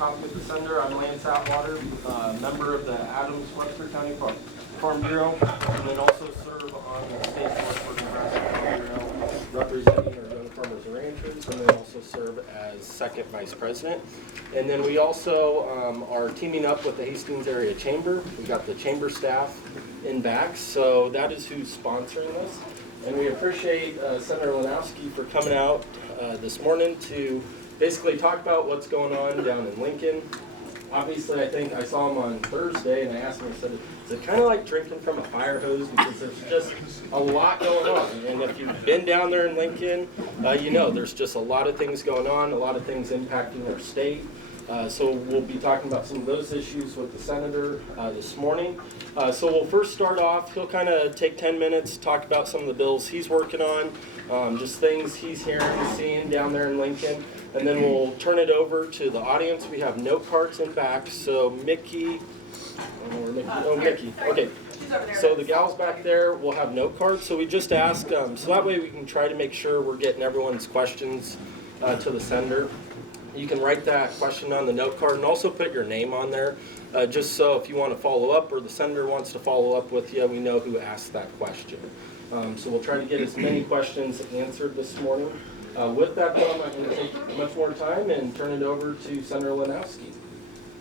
copy of the sender. I'm Lance Atwater, member of the Adams-Webster County Farm Bureau, and then also serve on the state board for Nebraska Farm Bureau, representing our young farmers and ranchers, and then also serve as second vice president. And then we also are teaming up with the Hastings Area Chamber. We got the chamber staff in back, so that is who's sponsoring this. And we appreciate Senator Lonowski for coming out this morning to basically talk about what's going on down in Lincoln. Obviously, I think I saw him on Thursday, and I asked him, I said, is it kind of like drinking from a fire hose? Because there's just a lot going on. And if you've been down there in Lincoln, you know there's just a lot of things going on, a lot of things impacting our state. So we'll be talking about some of those issues with the senator this morning. So we'll first start off, he'll kind of take 10 minutes, talk about some of the bills he's working on, just things he's hearing, seeing down there in Lincoln. And then we'll turn it over to the audience. We have note cards in back. So Mickey, Mickey, okay. So the gals back there will have note cards. So we just ask, so that way we can try to make sure we're getting everyone's questions to the sender. You can write that question on the note card and also put your name on there, just so if you want to follow up or the senator wants to follow up with you, we know who asked that question. So we'll try to get as many questions answered this morning. With that, though, I'm not going to take much more time and turn it over to Senator Lonowski.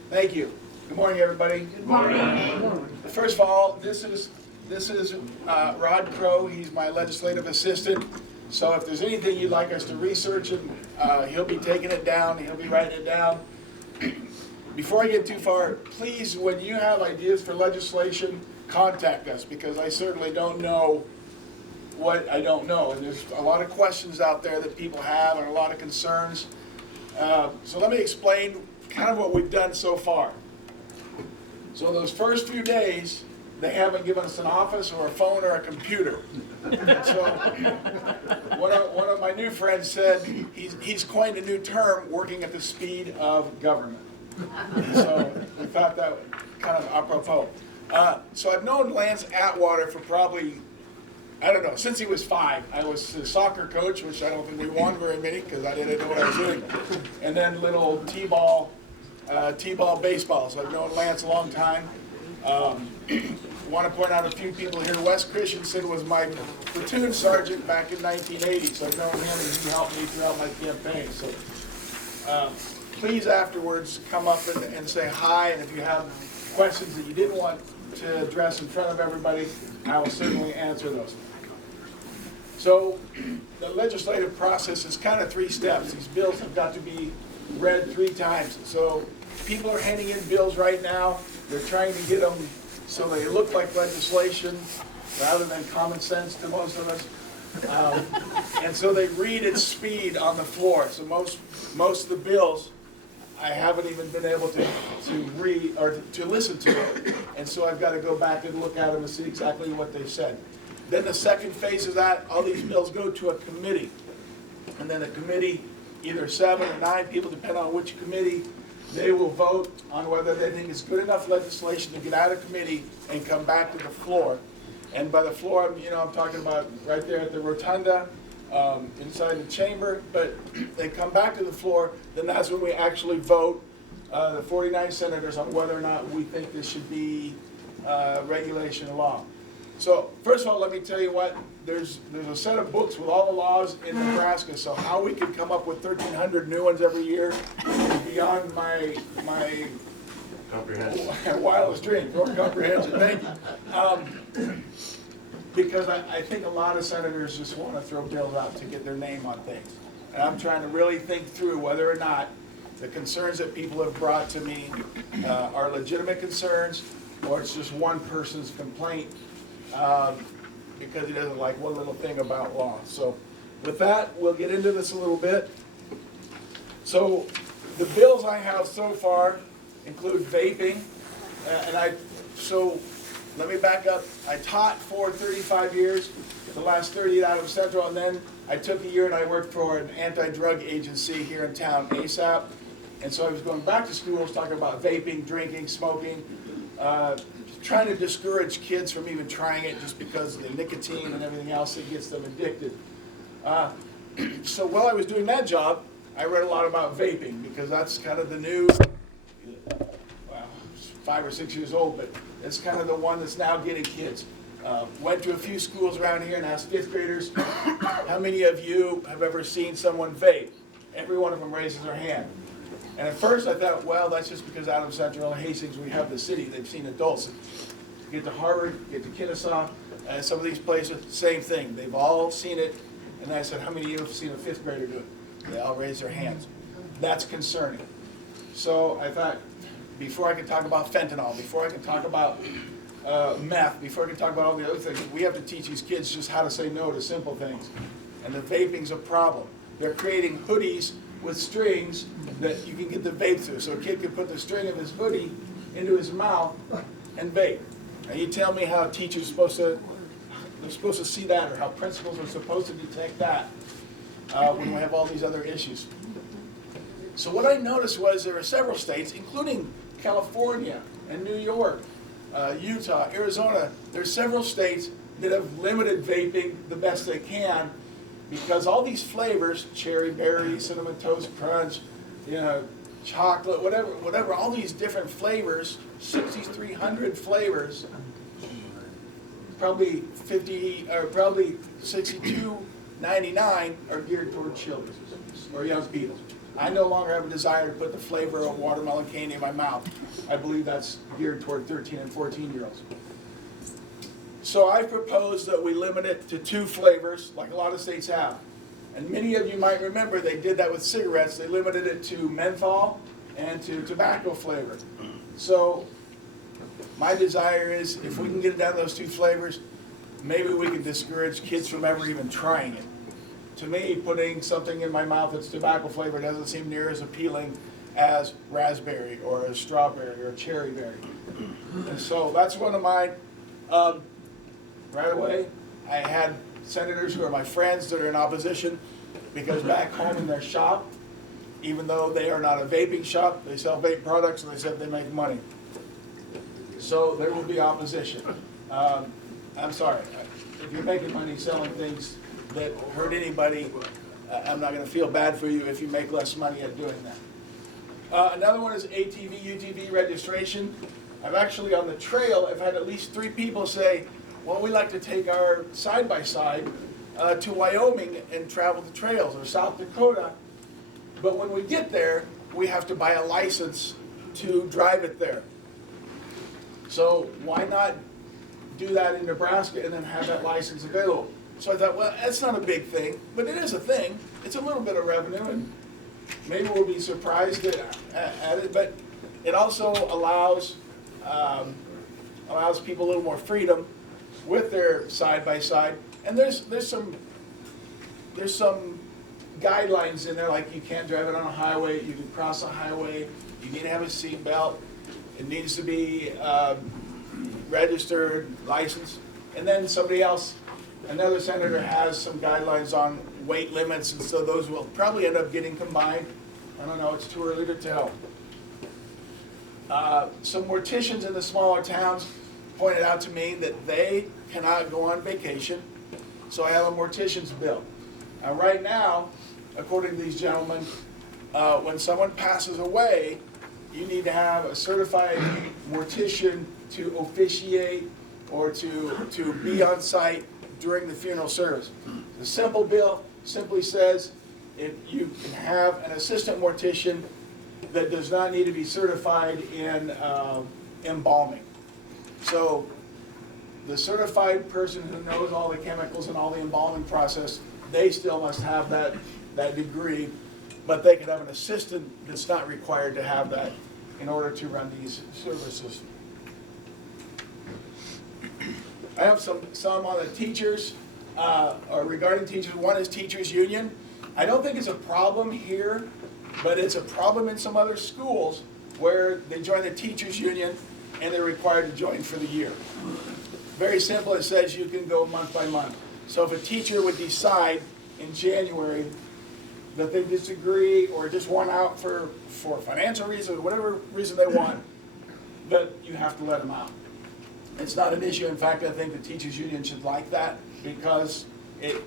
Thank you. Good morning, everybody. Good morning. First of all, this is Rod Crow. He's my legislative assistant. So if there's anything you'd like us to research, he'll be taking it down. He'll be writing it down. Before I get too far, please, when you have ideas for legislation, contact us, because I certainly don't know what I don't know. And there's a lot of questions out there that people have and a lot of concerns. So let me explain kind of what we've done so far. So those first few days, they haven't given us an office or a phone or a computer. And so one of my new friends said he's coined a new term, working at the speed of government. So we thought that was kind of apropos. So I've known Lance Atwater for probably, I don't know, since he was 5. I was his soccer coach, which I don't think we won very many because I didn't know what I was doing. And then little T-ball baseball. So I've known Lance a long time. Want to point out a few people here. Wes Christensen was my platoon sergeant back in 1980, so I've known him and he helped me throughout my campaign. So please afterwards come up and say hi, and if you have questions that you didn't want to address in front of everybody, I will certainly answer those. So the legislative process is kind of 3 steps. These bills have got to be read 3 times. So people are handing in bills right now. They're trying to get them so they look like legislation rather than common sense to most of us. And so they read at speed on the floor. So most of the bills I haven't even been able to read or to listen to. And so I've got to go back and look at them and see exactly what they said. Then the second phase of that, all these bills go to a committee. And then the committee, either 7 or 9 people, depending on which committee, they will vote on whether they think it's good enough legislation to get out of committee and come back to the floor. And by the floor, I'm talking about right there at the rotunda, inside the chamber. But they come back to the floor, then that's when we actually vote, the 49 senators, on whether or not we think this should be regulation law. So first of all, let me tell you what, there's a set of books with all the laws in Nebraska, so how we could come up with 1,300 new ones every year is beyond my wildest dreams, or comprehension. Thank you. Because I think a lot of senators just want to throw bills out to get their name on things. And I'm trying to really think through whether or not the concerns that people have brought to me are legitimate concerns, or it's just one person's complaint because he doesn't like one little thing about law. So with that, we'll get into this a little bit. So the bills I have so far include vaping, so let me back up. I taught for 35 years, the last 30 out of Central, and then I took a year and I worked for an anti-drug agency here in town, ASAP. And so I was going back to schools talking about vaping, drinking, smoking, trying to discourage kids from even trying it just because of the nicotine and everything else that gets them addicted. So while I was doing that job, I read a lot about vaping because that's kind of the new well, 5 or 6 years old, but it's kind of the one that's now getting kids. Went to a few schools around here and asked 5th graders, how many of you have ever seen someone vape? Every one of them raises their hand. And at first I thought, well, that's just because Adams Central and Hastings, we have the city, they've seen adults. Get to Harvard, get to Kennesaw, and some of these places, same thing. They've all seen it. And I said, how many of you have seen a 5th grader do it? They all raise their hands. That's concerning. So I thought, before I can talk about fentanyl, before I can talk about meth, before I can talk about all the other things, we have to teach these kids just how to say no to simple things. And the vaping's a problem. They're creating hoodies with strings that you can get the vape through. So a kid can put the string of his hoodie into his mouth and vape. Now you tell me how teachers are supposed to see that, or how principals are supposed to detect that when we have all these other issues. So what I noticed was there are several states, including California and New York, Utah, Arizona, there's several states that have limited vaping the best they can, because all these flavors, cherry berry, cinnamon toast crunch, chocolate, whatever, all these different flavors, 6,300 flavors, probably 62.99 are geared toward children or young people. I no longer have a desire to put the flavor of watermelon candy in my mouth. I believe that's geared toward 13 and 14-year-olds. So I propose that we limit it to 2 flavors, like a lot of states have. And many of you might remember they did that with cigarettes. They limited it to menthol and to tobacco flavor. So my desire is, if we can get it down to those 2 flavors, maybe we can discourage kids from ever even trying it. To me, putting something in my mouth that's tobacco flavored doesn't seem near as appealing as raspberry or a strawberry or a cherry berry. And so that's one of mine. Right away, I had senators who are my friends that are in opposition, because back home in their shop, even though they are not a vaping shop, they sell vape products and they said they make money. So there will be opposition. I'm sorry, if you're making money selling things that hurt anybody, I'm not going to feel bad for you if you make less money at doing that. Another one is ATV, UTV registration. I've actually, on the trail, I've had at least 3 people say, well, we like to take our side-by-side to Wyoming and travel the trails, or South Dakota, but when we get there, we have to buy a license to drive it there. So why not do that in Nebraska and then have that license available? So I thought, well, that's not a big thing, but it is a thing. It's a little bit of revenue, and maybe we'll be surprised at it, but it also allows people a little more freedom with their side-by-side. And there's some guidelines in there, like you can't drive it on a highway, you can cross a highway, you need to have a seat belt, it needs to be registered, licensed. And then somebody else, another senator, has some guidelines on weight limits, and so those will probably end up getting combined. I don't know, it's too early to tell. Some morticians in the smaller towns pointed out to me that they cannot go on vacation, so I have a mortician's bill. Now right now, according to these gentlemen, when someone passes away, you need to have a certified mortician to officiate or to be on site during the funeral service. The simple bill simply says if you can have an assistant mortician that does not need to be certified in embalming. So the certified person who knows all the chemicals and all the embalming process, they still must have that degree, but they could have an assistant that's not required to have that in order to run these services. I have some on the teachers, or regarding teachers. One is teachers union. I don't think it's a problem here, but it's a problem in some other schools where they join the teachers union and they're required to join for the year. Very simple, it says you can go month by month. So if a teacher would decide in January that they disagree or just want out for financial reasons, whatever reason they want, that you have to let them out. It's not an issue. In fact, I think the teachers union should like that because it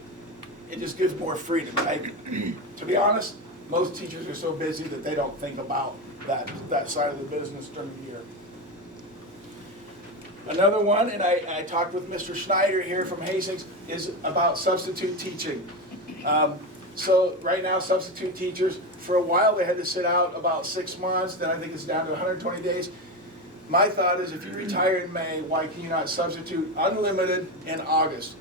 just gives more freedom. To be honest, most teachers are so busy that they don't think about that side of the business during the year. Another one, and I talked with Mr. Schneider here from Hastings, is about substitute teaching. So right now, substitute teachers, for a while they had to sit out about 6 months, then I think it's down to 120 days. My thought is if you retire in May, why can you not substitute unlimited in August?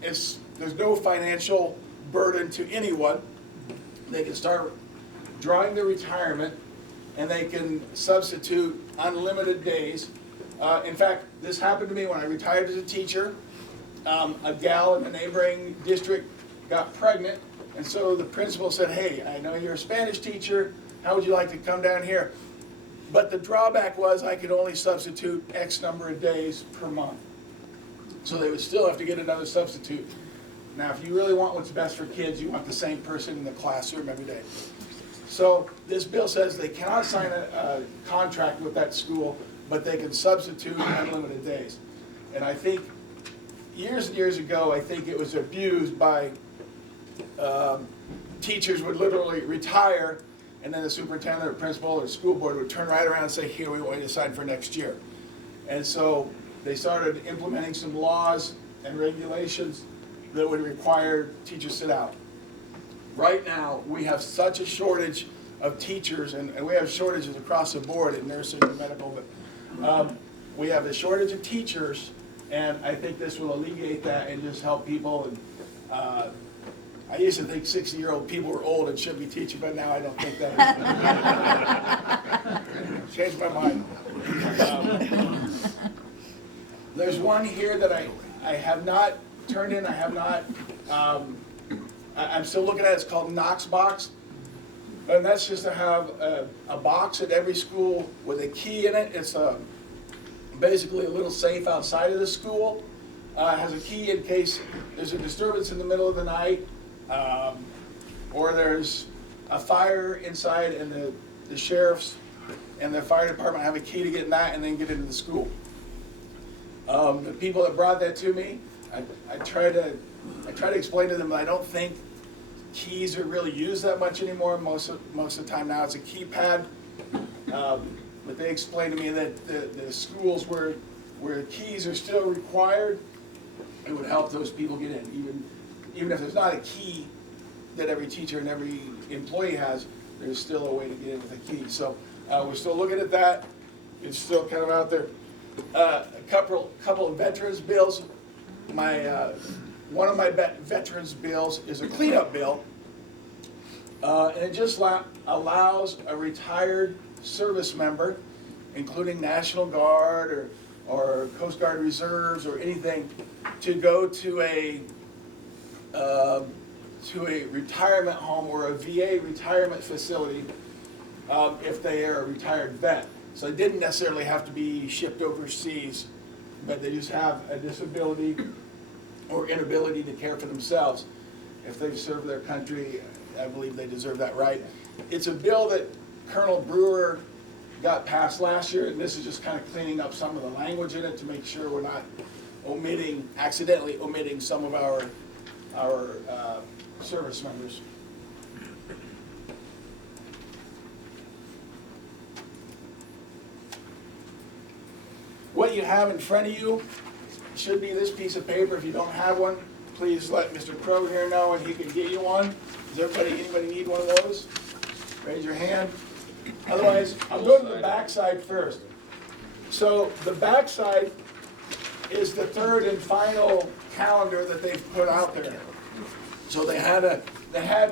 There's no financial burden to anyone. They can start drawing their retirement and they can substitute unlimited days. In fact, this happened to me when I retired as a teacher. A gal in the neighboring district got pregnant, and so the principal said, hey, I know you're a Spanish teacher, how would you like to come down here? But the drawback was I could only substitute X number of days per month. So they would still have to get another substitute. Now, if you really want what's best for kids, you want the same person in the classroom every day. So this bill says they cannot sign a contract with that school, but they can substitute unlimited days. And I think years and years ago, I think it was abused by teachers would literally retire, and then the superintendent or principal or school board would turn right around and say, here, we want you to sign for next year. And so they started implementing some laws and regulations that would require teachers to sit out. Right now, we have such a shortage of teachers, and we have shortages across the board in nursing and medical, but we have a shortage of teachers, and I think this will alleviate that and just help people. And I used to think 60-year-old people were old and shouldn't be teaching, but now I don't think that. Changed my mind. There's one here that I have not turned in. I have not. I'm still looking at it. It's called Knox Box. And that's just to have a box at every school with a key in it. It's basically a little safe outside of the school. It has a key in case there's a disturbance in the middle of the night, or there's a fire inside, and the sheriffs and the fire department have a key to get in that and then get into the school. The people that brought that to me, I try to explain to them that I don't think keys are really used that much anymore. Most of the time now it's a keypad. But they explained to me that the schools where keys are still required, it would help those people get in. Even if there's not a key that every teacher and every employee has, there's still a way to get in with a key. So we're still looking at that. It's still kind of out there. A couple of veterans bills. One of my veterans bills is a cleanup bill, and it just allows a retired service member, including National Guard or Coast Guard Reserves or anything, to go to a retirement home or a VA retirement facility if they are a retired vet. So they didn't necessarily have to be shipped overseas, but they just have a disability or inability to care for themselves. If they've served their country, I believe they deserve that right. It's a bill that Colonel Brewer got passed last year, and this is just kind of cleaning up some of the language in it to make sure we're not accidentally omitting some of our service members. What you have in front of you should be this piece of paper. If you don't have one, please let Mr. Crow here know and he can get you one. Does anybody need one of those? Raise your hand. Otherwise, I'll go to the back side first. So the back side is the third and final calendar that they've put out there. So they had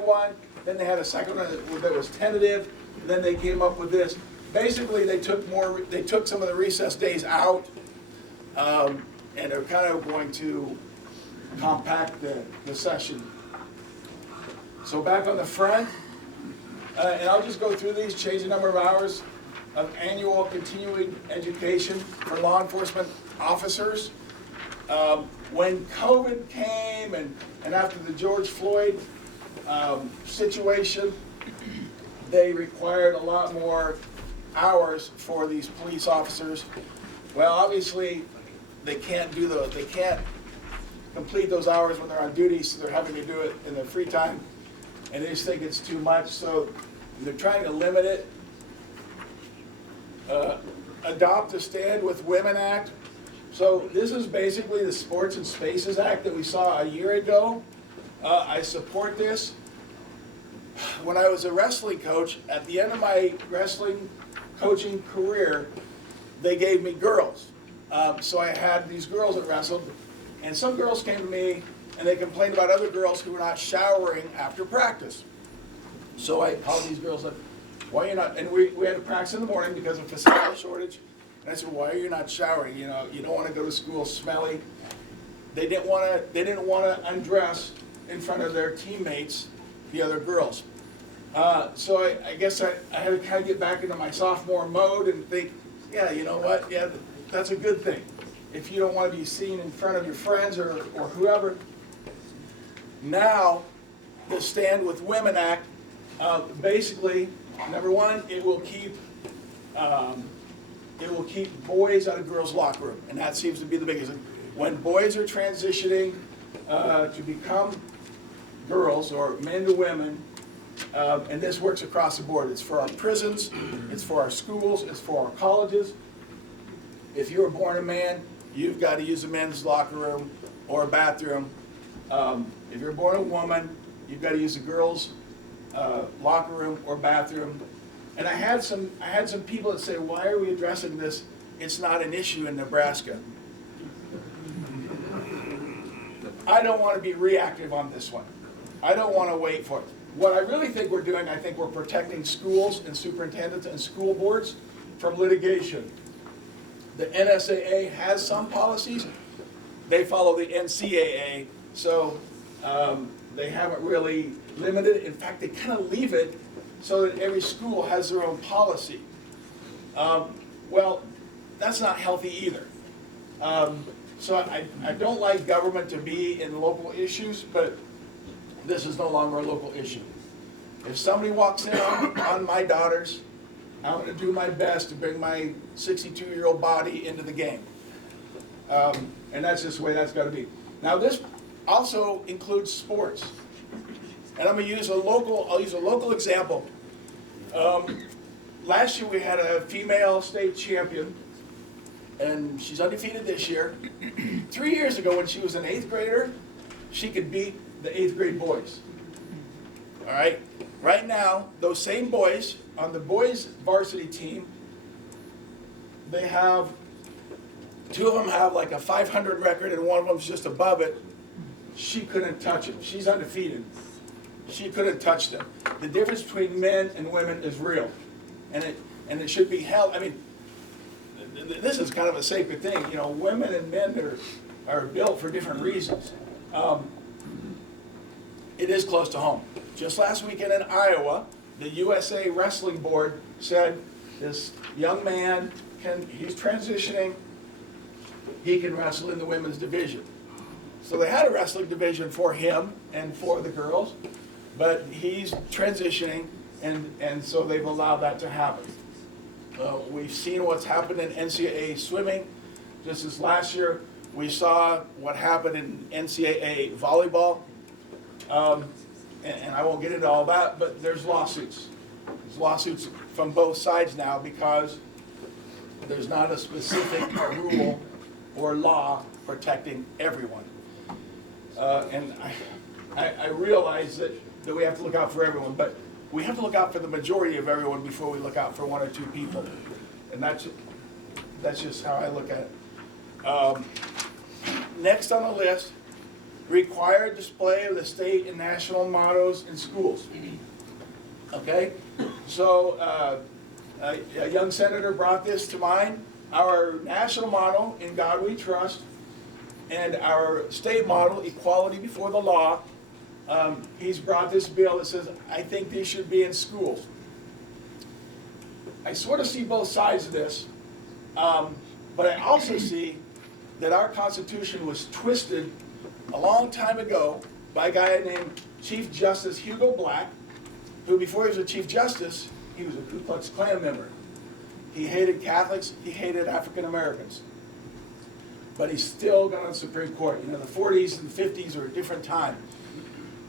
one, then they had a second one that was tentative, and then they came up with this. Basically, they took some of the recess days out, and they're kind of going to compact the session. So back on the front, and I'll just go through these, change the number of hours of annual continuing education for law enforcement officers. When COVID came and after the George Floyd situation, they required a lot more hours for these police officers. Well, obviously, they can't complete those hours when they're on duty, so they're having to do it in their free time, and they just think it's too much, so they're trying to limit it. Adopt a Stand with Women Act. So this is basically the Sports and Spaces Act that we saw a year ago. I support this. When I was a wrestling coach, at the end of my wrestling coaching career, they gave me girls. So I had these girls that wrestled, and some girls came to me and they complained about other girls who were not showering after practice. So I called these girls up, why are you not, and we had to practice in the morning because of facility shortage. And I said, why are you not showering? You know, you don't want to go to school smelly. They didn't want to undress in front of their teammates, the other girls. So I guess I had to kind of get back into my sophomore mode and think, yeah, you know what? Yeah, that's a good thing. If you don't want to be seen in front of your friends or whoever. Now, the Stand with Women Act, basically, number one, it will keep boys out of girls' locker room, and that seems to be the biggest thing. When boys are transitioning to become girls or men to women, and this works across the board. It's for our prisons, it's for our schools, it's for our colleges. If you were born a man, you've got to use a men's locker room or a bathroom. If you're born a woman, you've got to use a girls' locker room or bathroom. And I had some people that say, why are we addressing this? It's not an issue in Nebraska. I don't want to be reactive on this one. I don't want to wait for it. What I really think we're doing, I think we're protecting schools and superintendents and school boards from litigation. The NSAA has some policies. They follow the NCAA, so they haven't really limited. In fact, they kind of leave it so that every school has their own policy. Well, that's not healthy either. So I don't like government to be in local issues, but this is no longer a local issue. If somebody walks in on my daughters, I'm going to do my best to bring my 62-year-old body into the game. And that's just the way that's got to be. Now this also includes sports. And I'm going to use I'll use a local example. Last year we had a female state champion, and she's undefeated this year. 3 years ago when she was an 8th grader, she could beat the 8th grade boys. All right? Right now, those same boys, on the boys varsity team, they have, 2 of them have like a 500 record and one of them's just above it. She couldn't touch him. She's undefeated. She couldn't touch them. The difference between men and women is real. And it should be held. I mean, this is kind of a sacred thing. You know, women and men are built for different reasons. It is close to home. Just last weekend in Iowa, the USA Wrestling Board said this young man, he's transitioning, he can wrestle in the women's division. So they had a wrestling division for him and for the girls, but he's transitioning, and so they've allowed that to happen. We've seen what's happened in NCAA swimming. Just this last year, we saw what happened in NCAA volleyball. And I won't get into all that, but there's lawsuits. There's lawsuits from both sides now because there's not a specific rule or law protecting everyone. And I realize that we have to look out for everyone, but we have to look out for the majority of everyone before we look out for 1 or 2 people. And that's just how I look at it. Next on the list, required display of the state and national mottos in schools. Okay? So a young senator brought this to mind. Our national motto, "In God We Trust," and our state motto, "Equality Before the Law," he's brought this bill that says, I think these should be in schools. I sort of see both sides of this, but I also see that our Constitution was twisted a long time ago by a guy named Chief Justice Hugo Black, who before he was a Chief Justice, he was a Ku Klux Klan member. He hated Catholics, he hated African Americans. But he still got on the Supreme Court. You know, the 40s and 50s are a different time.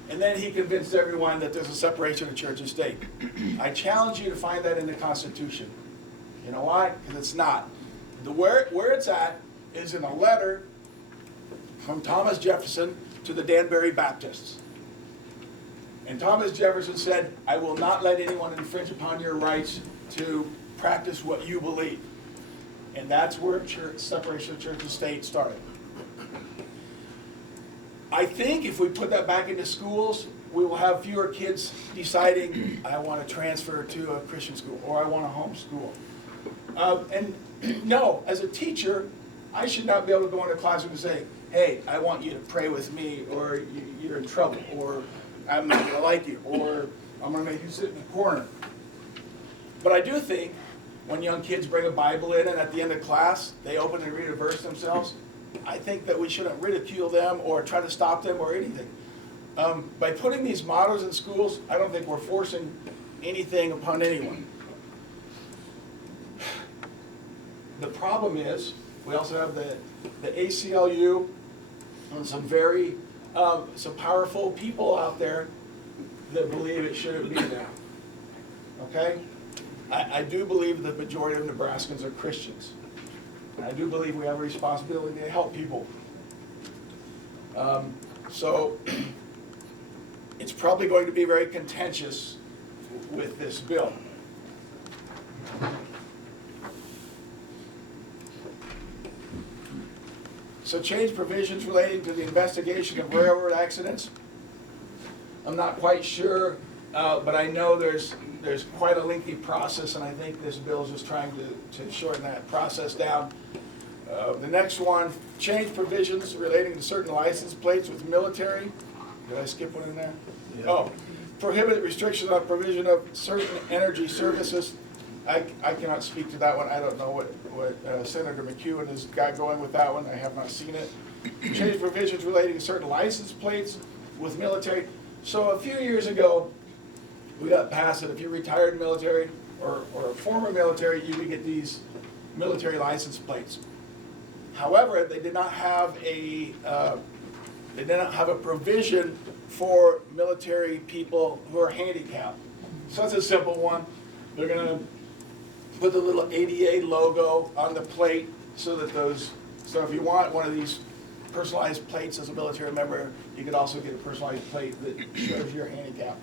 And then he convinced everyone that there's a separation of church and state. I challenge you to find that in the Constitution. You know why? Because it's not. Where it's at is in a letter from Thomas Jefferson to the Danbury Baptists. And Thomas Jefferson said, I will not let anyone infringe upon your rights to practice what you believe. And that's where separation of church and state started. I think if we put that back into schools, we will have fewer kids deciding, I want to transfer to a Christian school, or I want to homeschool. And no, as a teacher, I should not be able to go into a classroom and say, hey, I want you to pray with me, or you're in trouble, or I'm not going to like you, or I'm going to make you sit in the corner. But I do think when young kids bring a Bible in and at the end of class, they open and read a verse themselves, I think that we shouldn't ridicule them or try to stop them or anything. By putting these mottos in schools, I don't think we're forcing anything upon anyone. The problem is, we also have the ACLU and some very some powerful people out there that believe it shouldn't be there. Okay? I do believe the majority of Nebraskans are Christians. I do believe we have a responsibility to help people. So it's probably going to be very contentious with this bill. So change provisions relating to the investigation of railroad accidents. I'm not quite sure, but I know there's quite a lengthy process, and I think this bill is just trying to shorten that process down. The next one, change provisions relating to certain license plates with military. Did I skip one in there? Yeah. Oh, prohibit restrictions on provision of certain energy services. I cannot speak to that one. I don't know what Senator McEwen has got going with that one. I have not seen it. Change provisions relating to certain license plates with military. So a few years ago, we got passed that if you're retired military or former military, you could get these military license plates. However, they did not have a provision for military people who are handicapped. So that's a simple one. They're going to put the little ADA logo on the plate so that so if you want one of these personalized plates as a military member, you could also get a personalized plate that shows your handicap.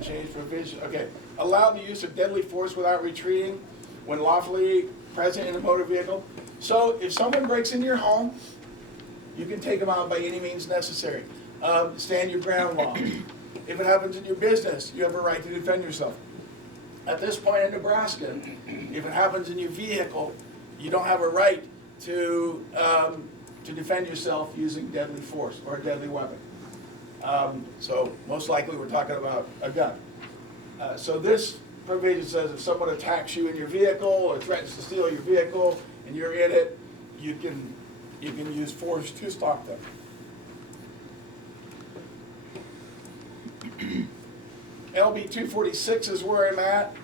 Change provision, okay. Allow the use of deadly force without retreating when lawfully present in a motor vehicle. So if someone breaks into your home, you can take them out by any means necessary. Stand your ground law. If it happens in your business, you have a right to defend yourself. At this point in Nebraska, if it happens in your vehicle, you don't have a right to defend yourself using deadly force or a deadly weapon. So most likely we're talking about a gun. So this provision says if someone attacks you in your vehicle or threatens to steal your vehicle and you're in it, you can use force to stop them. LB 246 is where I'm at.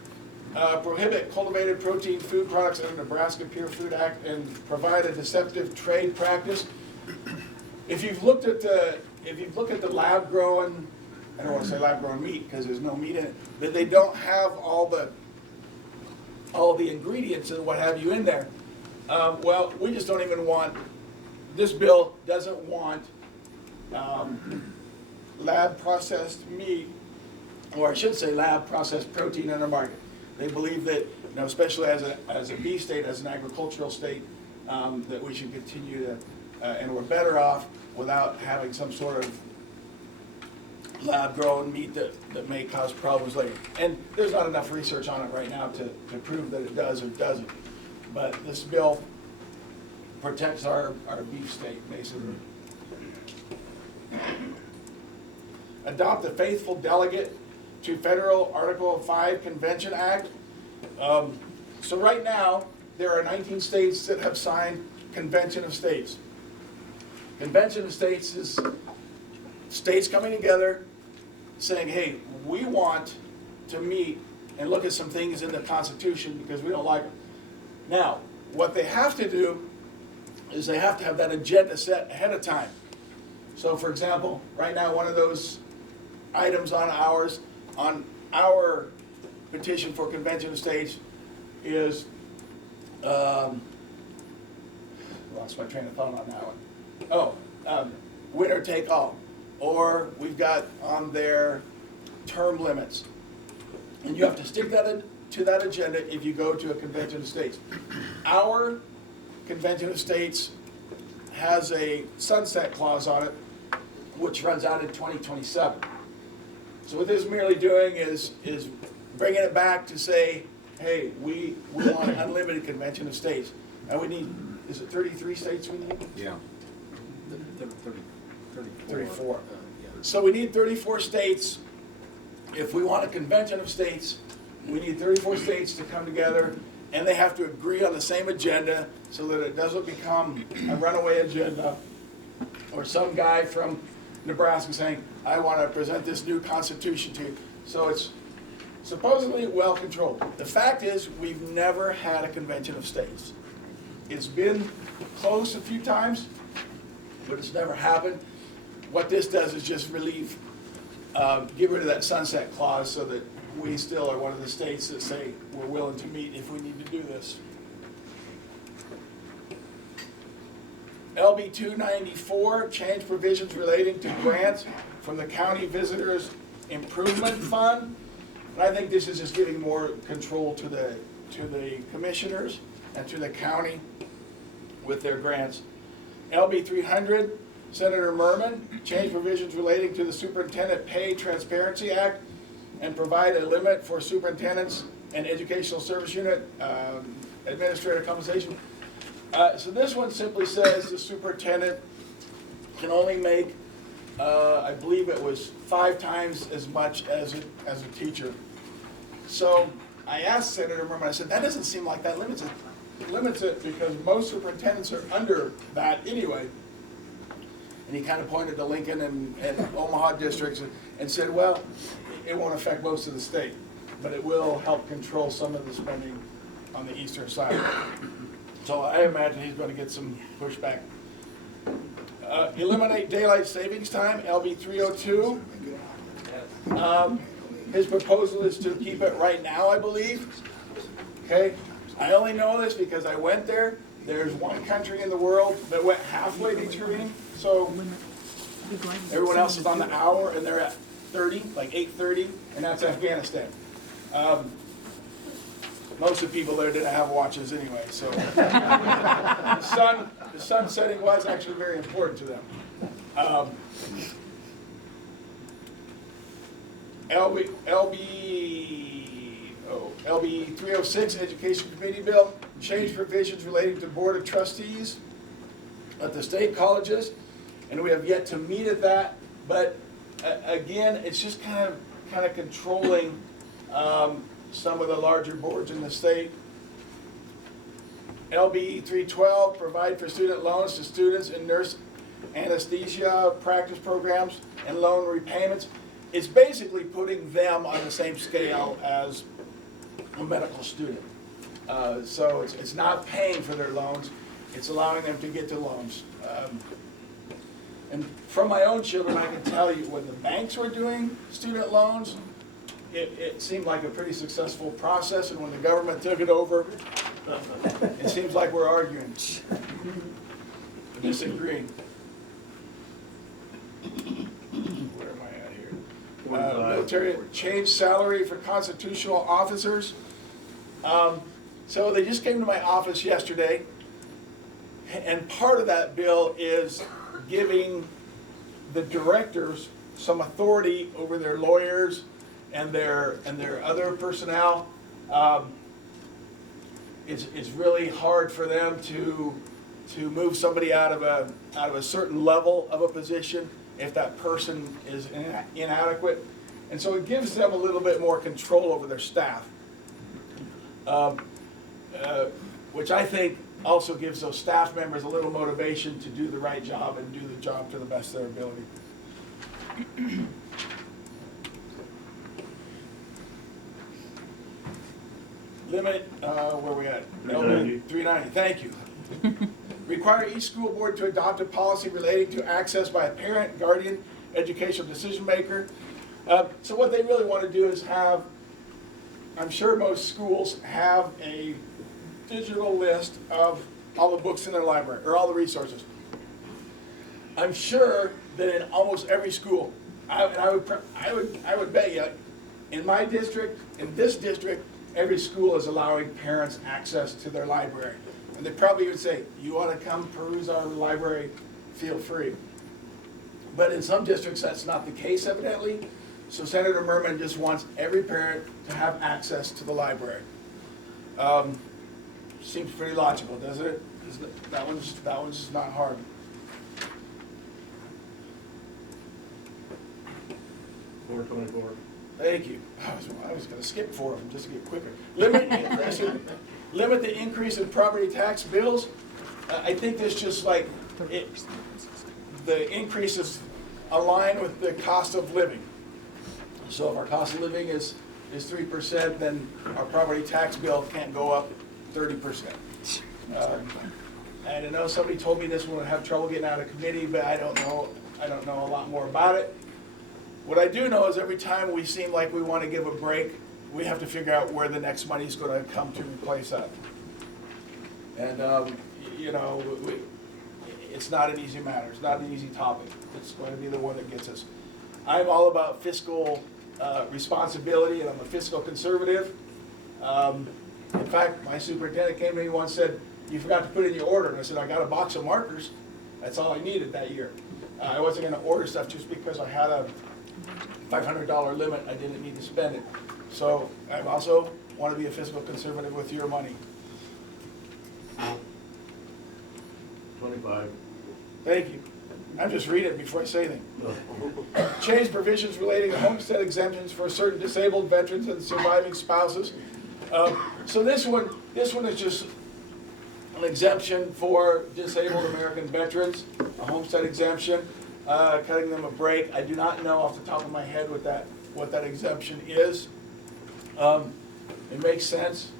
Prohibit cultivated protein food products under the Nebraska Pure Food Act and provide a deceptive trade practice. If you've looked at the lab grown, I don't want to say lab grown meat because there's no meat in it, but they don't have all the ingredients and what have you in there. Well, we just don't even want. This bill doesn't want lab processed meat, or I should say lab processed protein in our market. They believe that, especially as a beef state, as an agricultural state, that we should continue to, and we're better off without having some sort of lab-grown meat that may cause problems later. And there's not enough research on it right now to prove that it does or doesn't. But this bill protects our beef state, basically. Adopt a faithful delegate to Federal Article 5 Convention Act. So right now, there are 19 states that have signed Convention of States. Convention of States is states coming together saying, hey, we want to meet and look at some things in the Constitution because we don't like them. Now, what they have to do is they have to have that agenda set ahead of time. So for example, right now one of those items on our petition for convention of states is, lost my train of thought on that one. Winner take all. Or we've got on there term limits. And you have to stick that to that agenda if you go to a convention of states. Our convention of states has a sunset clause on it, which runs out in 2027. So what this is merely doing is bringing it back to say, hey, we want an unlimited convention of states. And we need, is it 33 states we need? Yeah. 34. So we need 34 states. If we want a convention of states, we need 34 states to come together, and they have to agree on the same agenda so that it doesn't become a runaway agenda or some guy from Nebraska saying, I want to present this new constitution to you. So it's supposedly well controlled. The fact is, we've never had a convention of states. It's been close a few times, but it's never happened. What this does is just relieve, get rid of that sunset clause so that we still are one of the states that say we're willing to meet if we need to do this. LB 294, change provisions relating to grants from the County Visitors Improvement Fund. And I think this is just giving more control to the commissioners and to the county with their grants. LB 300, Senator Merman, change provisions relating to the Superintendent Pay Transparency Act and provide a limit for superintendents and educational service unit administrator compensation. So this one simply says the superintendent can only make, I believe it was 5 times as much as a teacher. So I asked Senator Merman, I said, that doesn't seem like that limits it because most superintendents are under that anyway. And he kind of pointed to Lincoln and Omaha districts and said, well, it won't affect most of the state, but it will help control some of the spending on the eastern side. So I imagine he's going to get some pushback. Eliminate daylight savings time, LB 302. His proposal is to keep it right now, I believe. Okay, I only know this because I went there. There's one country in the world that went halfway between, so everyone else is on the hour and they're at 30, like 8:30, and that's Afghanistan. Most of the people there didn't have watches anyway, so the sun setting was actually very important to them. LB 306, Education Committee Bill, change provisions relating to Board of Trustees at the state colleges, and we have yet to meet at that, but again, it's just kind of controlling some of the larger boards in the state. LB 312, provide for student loans to students in nurse anesthesia practice programs and loan repayments. It's basically putting them on the same scale as a medical student. So it's not paying for their loans, it's allowing them to get to loans. And from my own children, I can tell you when the banks were doing student loans, it seemed like a pretty successful process, and when the government took it over, it seems like we're arguing, disagreeing. Where am I at here? Military change salary for constitutional officers. So they just came to my office yesterday, and part of that bill is giving the directors some authority over their lawyers and their other personnel. It's really hard for them to move somebody out of a certain level of a position if that person is inadequate, and so it gives them a little bit more control over their staff, which I think also gives those staff members a little motivation to do the right job and do the job to the best of their ability. Limit, where are we at? 390, thank you. Require each school board to adopt a policy relating to access by a parent, guardian, educational decision maker. So what they really want to do is have, I'm sure most schools have a digital list of all the books in their library, or all the resources. I'm sure that in almost every school, I would bet you, in my district, in this district, every school is allowing parents access to their library. And they probably would say, you want to come peruse our library, feel free. But in some districts, that's not the case, evidently. So Senator Merman just wants every parent to have access to the library. Seems pretty logical, doesn't it? That one's not hard. $424. Thank you. I was going to skip 4 of them just to get quicker. Limit the increase in property tax bills. I think this just like the increases align with the cost of living. So if our cost of living is 3%, then our property tax bill can't go up 30%. And I know somebody told me this one would have trouble getting out of committee, but I don't know a lot more about it. What I do know is every time we seem like we want to give a break, we have to figure out where the next money is going to come to replace that. And it's not an easy matter. It's not an easy topic. It's going to be the one that gets us. I'm all about fiscal responsibility, and I'm a fiscal conservative. In fact, my superintendent came to me once and said, "You forgot to put in your order." And I said, "I got a box of markers. That's all I needed that year." I wasn't going to order stuff just because I had a $500 limit. I didn't need to spend it. So I also want to be a fiscal conservative with your money. 25. Thank you. I'm just reading it before I say anything. Change provisions relating to homestead exemptions for certain disabled veterans and surviving spouses. So this one is just an exemption for disabled American veterans, a homestead exemption, cutting them a break. I do not know off the top of my head what that exemption is. It makes sense.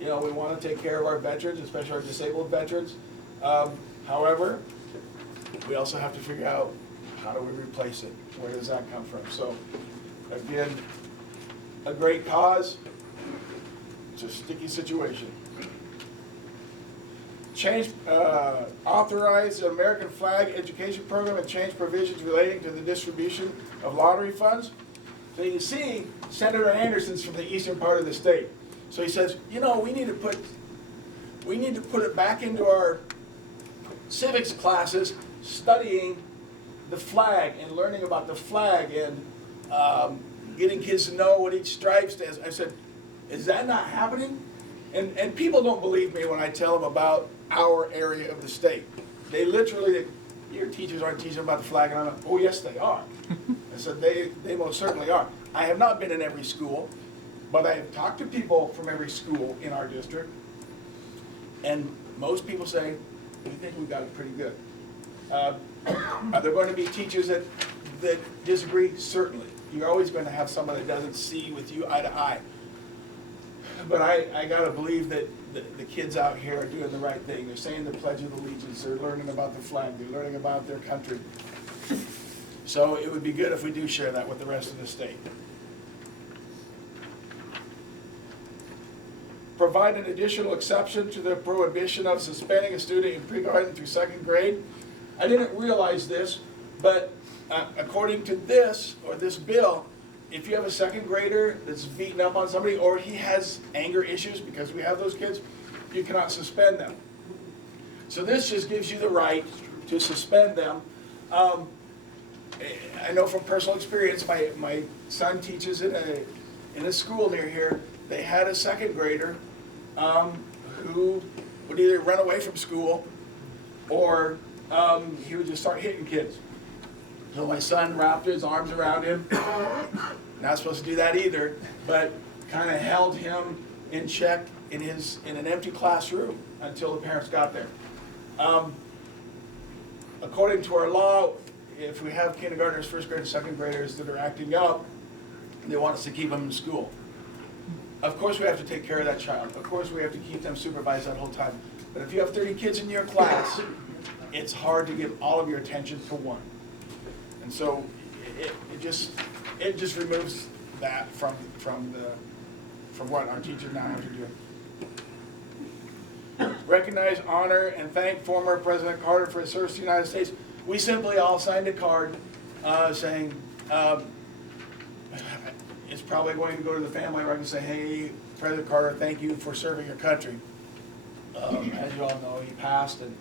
We want to take care of our veterans, especially our disabled veterans. However, we also have to figure out how do we replace it? Where does that come from? So, again, a great cause. It's a sticky situation. Authorize the American Flag Education Program and change provisions relating to the distribution of lottery funds. So you see, Senator Anderson's from the eastern part of the state. So he says, we need to put it back into our civics classes, studying the flag and learning about the flag and getting kids to know what each stripe stands. I said, is that not happening? And people don't believe me when I tell them about our area of the state. They literally, your teachers aren't teaching about the flag, and I'm like, oh yes they are. I said, they most certainly are. I have not been in every school, but I have talked to people from every school in our district, and most people say, we think we got it pretty good. Are there going to be teachers that disagree? Certainly. You're always going to have someone that doesn't see with you eye to eye. But I got to believe that the kids out here are doing the right thing. They're saying the Pledge of Allegiance. They're learning about the flag. They're learning about their country. So it would be good if we do share that with the rest of the state. Provide an additional exception to the prohibition of suspending a student in pre-garden through 2nd grade. I didn't realize this, but according to this bill, if you have a 2nd grader that's beating up on somebody or he has anger issues, because we have those kids, you cannot suspend them. So this just gives you the right to suspend them. I know from personal experience, my son teaches in a school near here. They had a 2nd grader who would either run away from school or he would just start hitting kids. So my son wrapped his arms around him. Not supposed to do that either, but kind of held him in check in an empty classroom until the parents got there. According to our law, if we have kindergartners, 1st graders, 2nd graders that are acting up, they want us to keep them in school. Of course we have to take care of that child. Of course we have to keep them supervised that whole time. But if you have 30 kids in your class, it's hard to give all of your attention to one. And so it just, it just removes that from what our teachers now have to do. Recognize, honor, and thank former President Carter for his service to the United States. We simply all signed a card saying, it's probably going to go to the family where I can say, hey, President Carter, thank you for serving your country. As you all know, he passed, and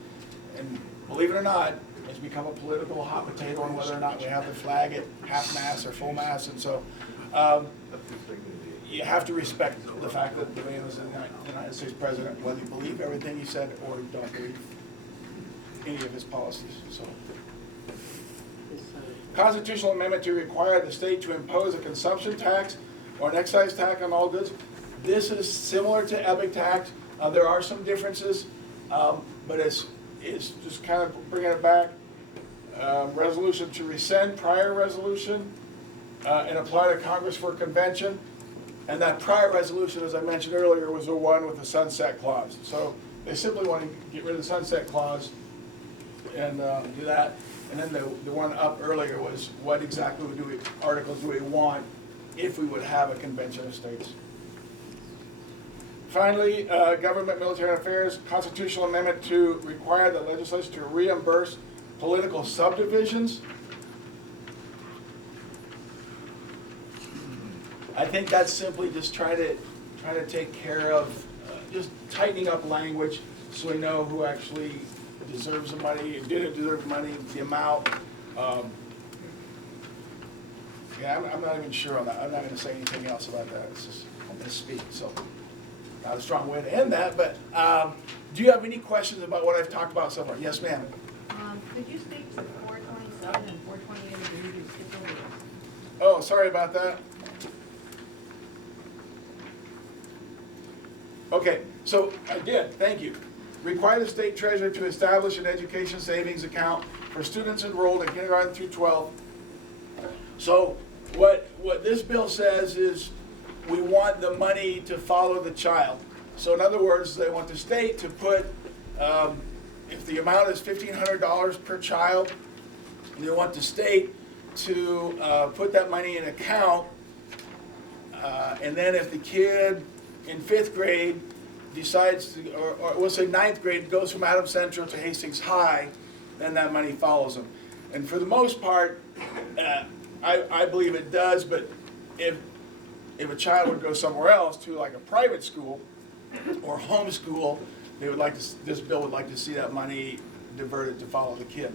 believe it or not, it's become a political hot potato on whether or not we have the flag at half-mast or full-mast, and so you have to respect the fact that the man was the United States President, whether you believe everything he said or you don't believe any of his policies. So, constitutional amendment to require the state to impose a consumption tax or an excise tax on all goods. This is similar to EBIC tax. There are some differences, but it's just kind of bringing it back. Resolution to rescind prior resolution and apply to Congress for convention. And that prior resolution, as I mentioned earlier, was the one with the sunset clause. So they simply want to get rid of the sunset clause and do that. And then the one up earlier was what exactly articles do we want if we would have a convention of states. Finally, government military affairs, constitutional amendment to require the legislature to reimburse political subdivisions. I think that's simply just trying to take care of just tightening up language so we know who actually deserves the money, didn't deserve the money, the amount. Yeah, I'm not even sure on that. I'm not going to say anything else about that. It's just I'm going to speak. So not a strong way to end that, but do you have any questions about what I've talked about so far? Yes, ma'am. Could you speak to 427 and 428 of the review schedule? Oh, sorry about that. Okay, so again, thank you. Require the state treasurer to establish an education savings account for students enrolled in kindergarten through 12. So what this bill says is we want the money to follow the child. So in other words, they want the state to put, if the amount is $1,500 per child, they want the state to put that money in an account, and then if the kid in 5th grade decides to, or we'll say 9th grade, goes from Adams Central to Hastings High, then that money follows them. And for the most part, I believe it does, but if a child would go somewhere else to like a private school or homeschool, they would like to, this bill would like to see that money diverted to follow the kid.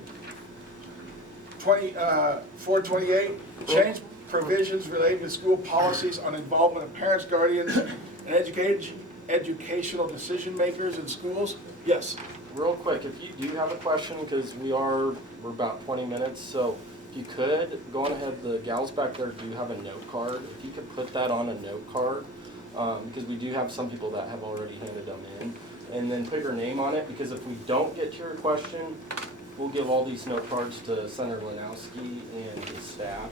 428, change provisions relating to school policies on involvement of parents, guardians, and educational decision makers in schools. Yes. Real quick, if you do have a question, because we're about 20 minutes, so if you could, go on ahead, the gals back there do have a note card. If you could put that on a note card, because we do have some people that have already handed them in, and then put your name on it, because if we don't get to your question, we'll give all these note cards to Senator Lonowski and his staff,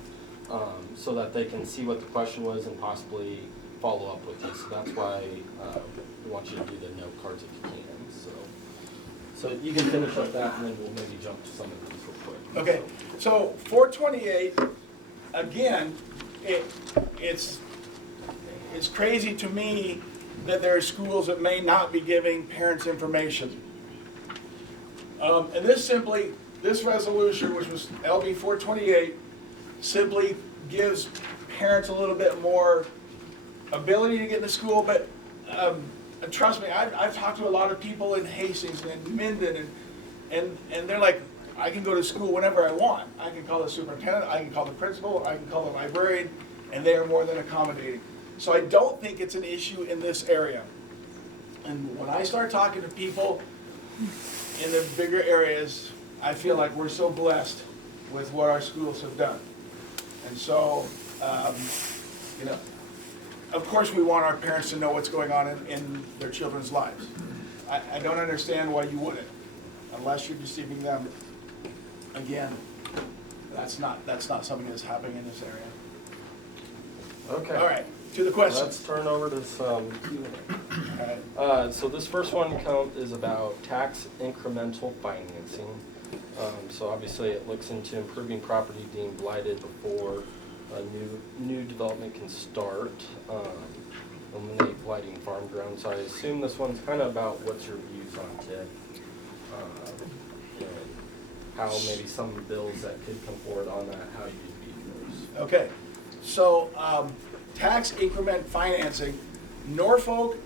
so that they can see what the question was and possibly follow up with you. So that's why we want you to do the note cards if you can. So you can finish up that, and then we'll maybe jump to some of these real quick. Okay, so 428, again, it's crazy to me that there are schools that may not be giving parents information. And this resolution, which was LB 428, simply gives parents a little bit more ability to get into school, but trust me, I've talked to a lot of people in Hastings and in Minden, and they're like, I can go to school whenever I want. I can call the superintendent, I can call the principal, I can call the librarian, and they are more than accommodating. So I don't think it's an issue in this area. And when I start talking to people in the bigger areas, I feel like we're so blessed with what our schools have done. And so, you know, of course we want our parents to know what's going on in their children's lives. I don't understand why you wouldn't, unless you're deceiving them. Again, that's not something that's happening in this area. Okay. All right, to the questions. Let's turn over to some Q&A. So this first one is about tax incremental financing. So obviously it looks into improving property deemed blighted before a new development can start, eliminate blighting farm ground. So I assume this one's kind of about what's your views on TIF, and how maybe some bills that could come forward on that, how you view those. Okay, so tax increment financing, Norfolk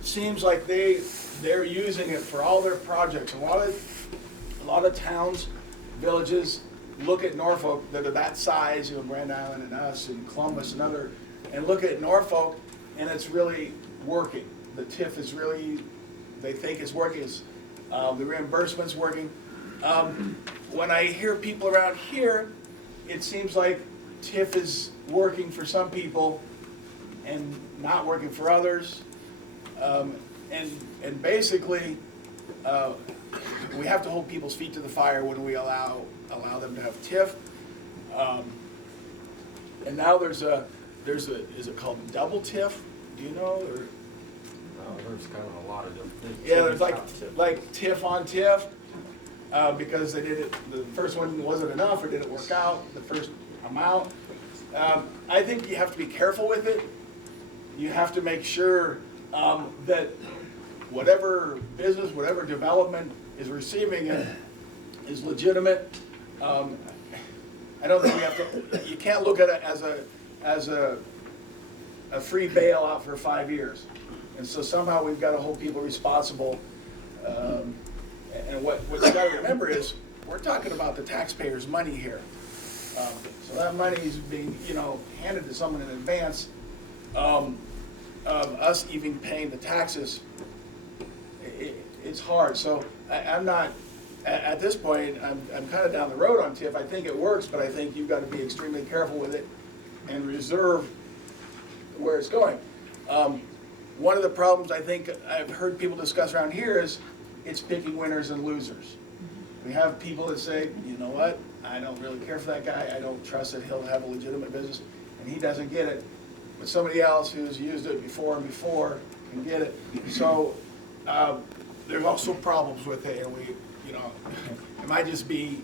seems like they're using it for all their projects. A lot of towns, villages look at Norfolk that are that size, Grand Island and us and Columbus and other, and look at Norfolk, and it's really working. The TIF is really, they think it's working. The reimbursement's working. When I hear people around here, it seems like TIF is working for some people and not working for others. And basically, we have to hold people's feet to the fire when we allow them to have TIF. And now there's a, is it called double TIF? Do you know? Or? There's kind of a lot of them. Yeah, there's like TIF on TIF, because they did it, the first one wasn't enough or didn't work out, the first amount. I think you have to be careful with it. You have to make sure that whatever business, whatever development is receiving it is legitimate. I don't think we have to, you can't look at it as a free bailout for 5 years. And so somehow we've got to hold people responsible. And what you got to remember is we're talking about the taxpayers' money here. So that money is being, handed to someone in advance. Us even paying the taxes, it's hard. So I'm not, at this point, I'm kind of down the road on TIF. I think it works, but I think you've got to be extremely careful with it and reserve where it's going. One of the problems I think I've heard people discuss around here is it's picking winners and losers. We have people that say, you know what, I don't really care for that guy, I don't trust that he'll have a legitimate business, and he doesn't get it. But somebody else who's used it before and before can get it. So there's also problems with it, and we, it might just be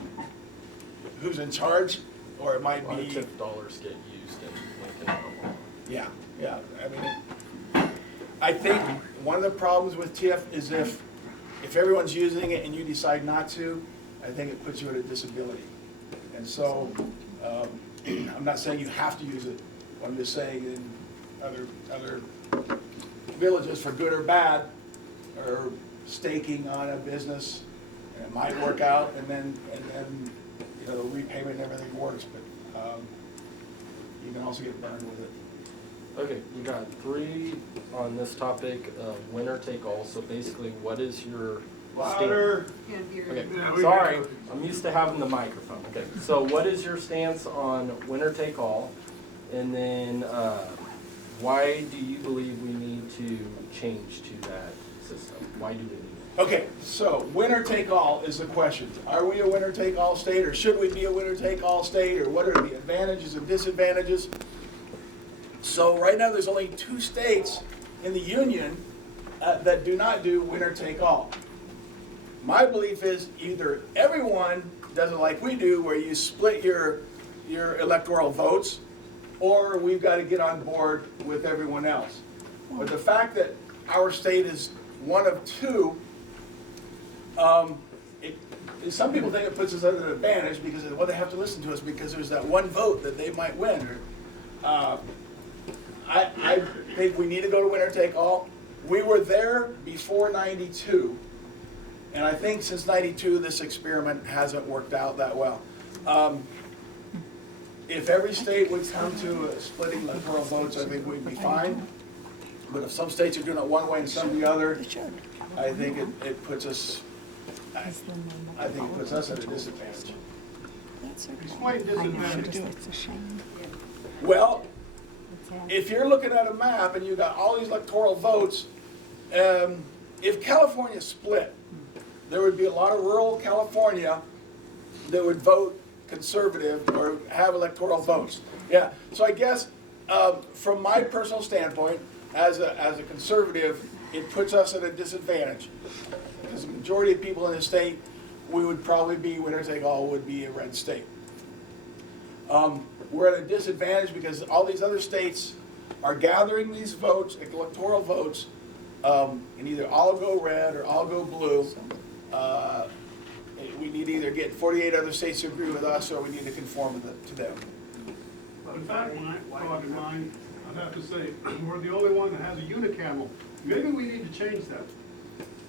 who's in charge, or it might be TIF dollars get used in Lincoln. Yeah. I mean, I think one of the problems with TIF is if everyone's using it and you decide not to, I think it puts you at a disability. And so, I'm not saying you have to use it. I'm just saying in other villages, for good or bad, are staking on a business, and it might work out, and then the repayment and everything works, but you can also get burned with it. Okay, you got 3 on this topic, winner take all. So basically, what is your Louder. Okay, sorry, I'm used to having the microphone. Okay, so what is your stance on winner take all? And then why do you believe we need to change to that system? Why do we need it? Okay, so winner take all is the question. Are we a winner take all state, or should we be a winner take all state, or what are the advantages and disadvantages? So right now there's only 2 states in the union that do not do winner take all. My belief is either everyone does it like we do, where you split your electoral votes, or we've got to get on board with everyone else. But the fact that our state is one of 2, some people think it puts us at an advantage because they have to listen to us because there's that one vote that they might win. I think we need to go to winner take all. We were there before '92, and I think since '92 this experiment hasn't worked out that well. If every state would come to splitting electoral votes, I think we'd be fine. But if some states are doing it one way and some the other, I think it puts us. I think it puts us at a disadvantage. Explain disadvantage. It's a shame. Well, if you're looking at a map and you've got all these electoral votes, if California split, there would be a lot of rural California that would vote conservative or have electoral votes. Yeah, so I guess from my personal standpoint, as a conservative, it puts us at a disadvantage. Because the majority of people in the state, we would probably be winner take all, would be a red state. We're at a disadvantage because all these other states are gathering these votes, electoral votes, and either all go red or all go blue. We need to either get 48 other states to agree with us, or we need to conform to them. In fact, thought in mind, I'd have to say, we're the only one that has a unicamel. Maybe we need to change that.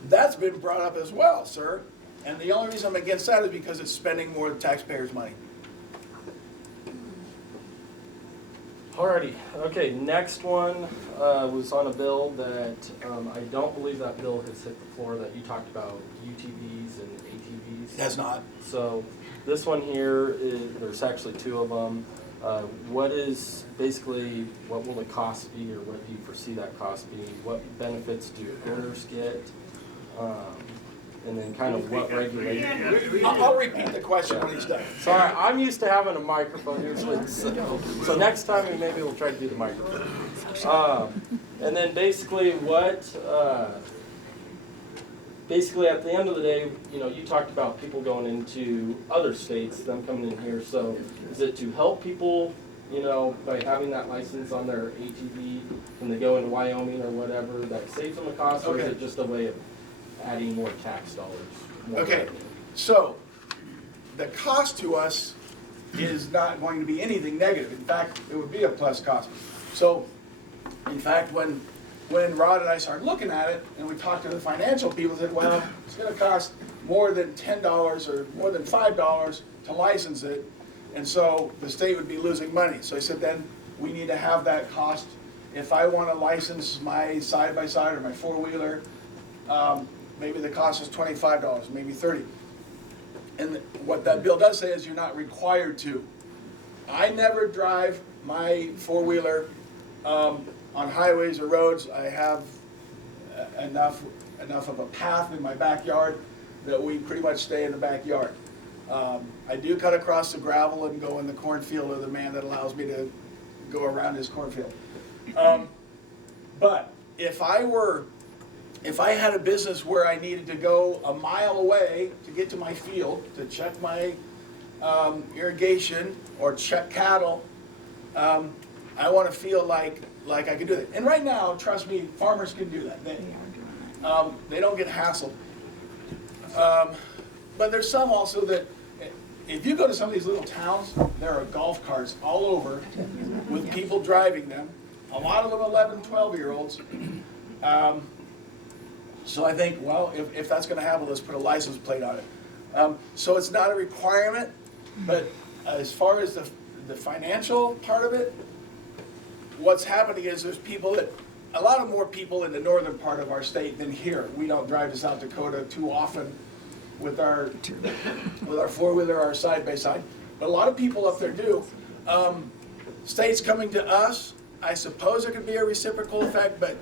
That's been brought up as well, sir. And the only reason I'm against that is because it's spending more of the taxpayers' money. Alrighty, okay, next one was on a bill that I don't believe that bill has hit the floor, that you talked about UTVs and ATVs. It has not. So this one here, there's actually two of them. What will the cost be, or what do you foresee that cost being? What benefits do owners get? And then kind of what regulations? I'll repeat the question when he's done. Sorry, I'm used to having a microphone usually, so next time maybe we'll try to do the microphone. And then basically basically at the end of the day, you talked about people going into other states, them coming in here, so is it to help people, by having that license on their ATV when they go into Wyoming or whatever, that saves them a cost, or is it just a way of adding more tax dollars? Okay, so the cost to us is not going to be anything negative. In fact, it would be a plus cost. So, in fact, when Rod and I started looking at it, and we talked to the financial people, said, well, it's going to cost more than $10 or more than $5 to license it, and so the state would be losing money. So I said, then we need to have that cost. If I want to license my side-by-side or my four-wheeler, maybe the cost is $25, maybe $30. And what that bill does say is you're not required to. I never drive my four-wheeler on highways or roads. I have enough of a path in my backyard that we pretty much stay in the backyard. I do cut across the gravel and go in the cornfield of the man that allows me to go around his cornfield. But if I had a business where I needed to go a mile away to get to my field, to check my irrigation or check cattle, I want to feel like I can do that. And right now, trust me, farmers can do that. They don't get hassled. But there's some also that, if you go to some of these little towns, there are golf carts all over with people driving them. A lot of them 11, 12-year-olds. So I think, well, if that's going to happen, let's put a license plate on it. So it's not a requirement, but as far as the financial part of it, what's happening is there's a lot of more people in the northern part of our state than here. We don't drive to South Dakota too often with our four-wheeler or side-by-side, but a lot of people up there do. States coming to us, I suppose there could be a reciprocal effect, but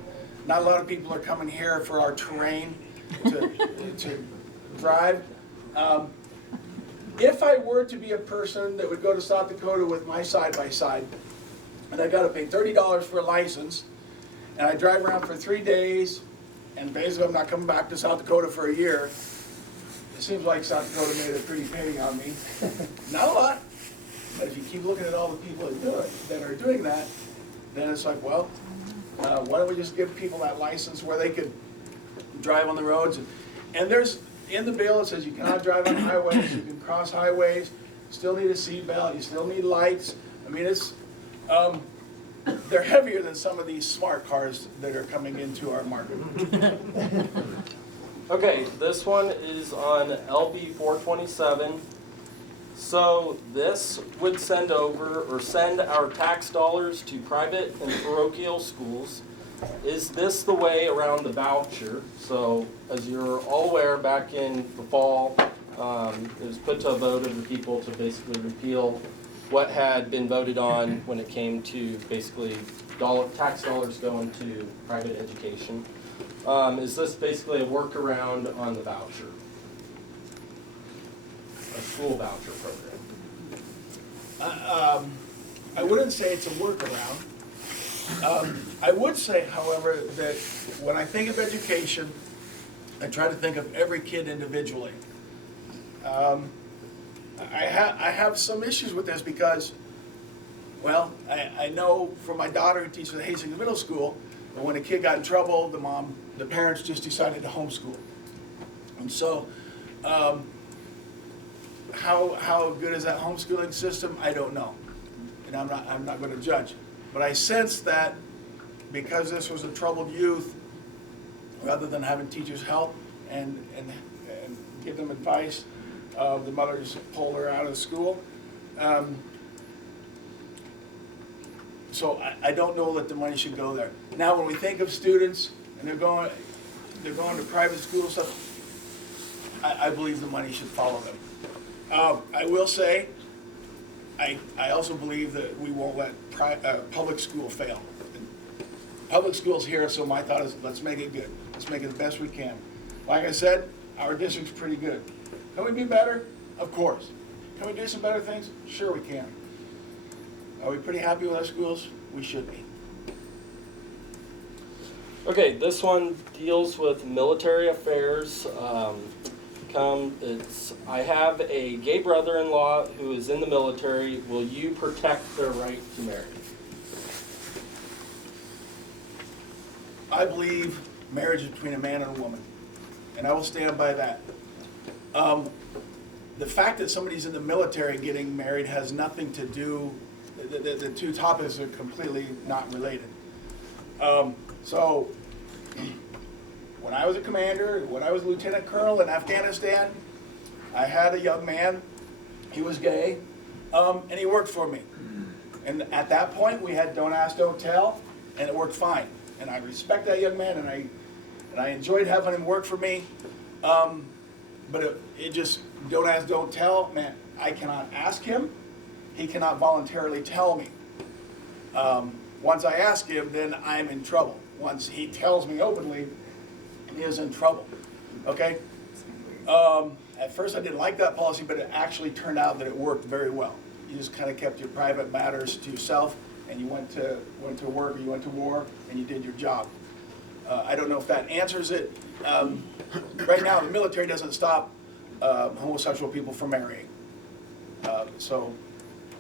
not a lot of people are coming here for our terrain to drive. If I were to be a person that would go to South Dakota with my side-by-side, and I got to pay $30 for a license, and I drive around for 3 days, and basically I'm not coming back to South Dakota for a year, it seems like South Dakota made a pretty penny on me. Not a lot, but if you keep looking at all the people that are doing that, then it's like, well, why don't we just give people that license where they could drive on the roads? And there's, in the bill, it says you cannot drive on highways, you can cross highways, still need a seatbelt, you still need lights. I mean, it's, they're heavier than some of these smart cars that are coming into our market. Okay, this one is on LB 427. So this would send our tax dollars to private and parochial schools. Is this the way around the voucher? So as you're all aware, back in the fall, it was put to a vote of the people to basically repeal what had been voted on when it came to basically tax dollars going to private education. Is this basically a workaround on the voucher? A school voucher program? I wouldn't say it's a workaround. I would say, however, that when I think of education, I try to think of every kid individually. I have some issues with this because Well, I know from my daughter who teaches at Hastings Middle School, that when a kid got in trouble, the parents just decided to homeschool. And so, how good is that homeschooling system? I don't know, and I'm not going to judge. But I sense that because this was a troubled youth, rather than having teachers help and give them advice, the mothers pulled her out of school. So I don't know that the money should go there. Now, when we think of students and they're going to private schools, stuff, I believe the money should follow them. I will say, I also believe that we won't let public school fail. Public school's here, so my thought is let's make it good. Let's make it the best we can. Like I said, our district's pretty good. Can we be better? Of course. Can we do some better things? Sure we can. Are we pretty happy with our schools? We should be. Okay, this one deals with military affairs. I have a gay brother-in-law who is in the military. Will you protect their right to marry? I believe marriage is between a man and a woman, and I will stand by that. The fact that somebody's in the military getting married has nothing to do, the two topics are completely not related. So, when I was a commander, when I was a lieutenant colonel in Afghanistan, I had a young man, he was gay, and he worked for me. And at that point, we had don't ask, don't tell, and it worked fine. And I respect that young man, and I enjoyed having him work for me. But it just, don't ask, don't tell, man, I cannot ask him. He cannot voluntarily tell me. Once I ask him, then I'm in trouble. Once he tells me openly, he is in trouble, okay? At first I didn't like that policy, but it actually turned out that it worked very well. You just kind of kept your private matters to yourself, and you went to work, or you went to war, and you did your job. I don't know if that answers it. Right now, the military doesn't stop homosexual people from marrying. So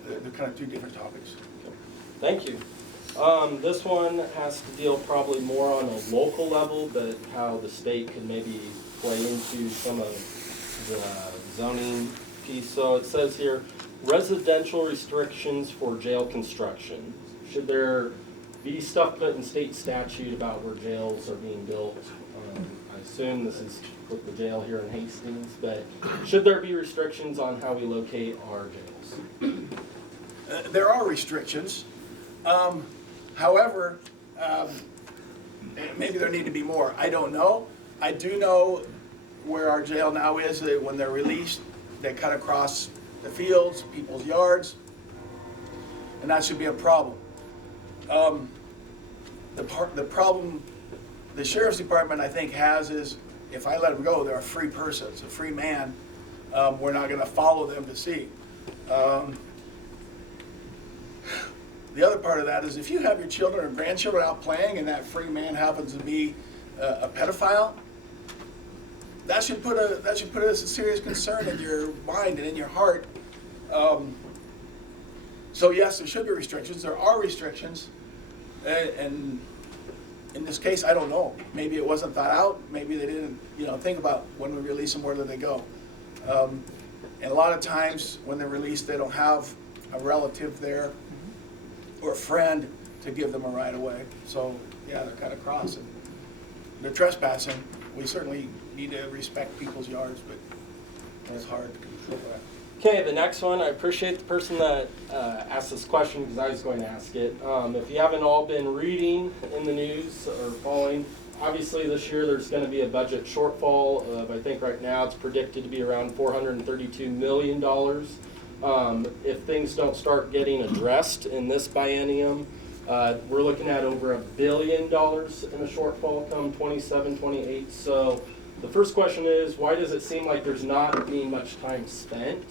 they're kind of two different topics. Thank you. This one has to deal probably more on a local level, but how the state could maybe play into some of the zoning piece. So it says here, residential restrictions for jail construction. Should there be stuff put in state statute about where jails are being built? I assume this is with the jail here in Hastings, but should there be restrictions on how we locate our jails? There are restrictions. However, maybe there need to be more. I don't know. I do know where our jail now is. That when they're released, they cut across the fields, people's yards, and that should be a problem. The problem the sheriff's department, I think, has is if I let them go, they're a free person, it's a free man. We're not going to follow them to see. The other part of that is if you have your children or grandchildren out playing and that free man happens to be a pedophile, that should put a serious concern in your mind and in your heart. So yes, there should be restrictions. There are restrictions, and in this case, I don't know. Maybe it wasn't thought out. Maybe they didn't, think about when we release them, where do they go? And a lot of times when they're released, they don't have a relative there or a friend to give them a right away. So yeah, they're kind of crossing. They're trespassing. We certainly need to respect people's yards, but it's hard to control that. Okay, the next one, I appreciate the person that asked this question because I was going to ask it. If you haven't all been reading in the news or following, obviously this year there's going to be a budget shortfall of, I think right now it's predicted to be around $432 million. If things don't start getting addressed in this biennium, we're looking at over $1 billion in a shortfall come 27, 28. So the first question is, why does it seem like there's not being much time spent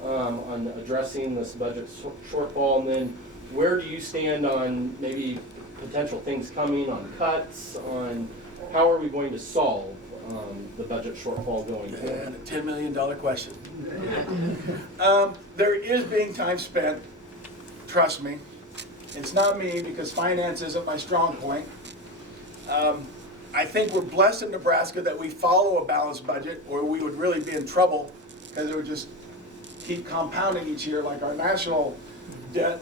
on addressing this budget shortfall? And then where do you stand on maybe potential things coming, on cuts, on how are we going to solve the budget shortfall going forward? And a $10 million question. There is being time spent trust me. It's not me, because finance isn't my strong point. I think we're blessed in Nebraska that we follow a balanced budget, or we would really be in trouble, because it would just keep compounding each year like our national debt.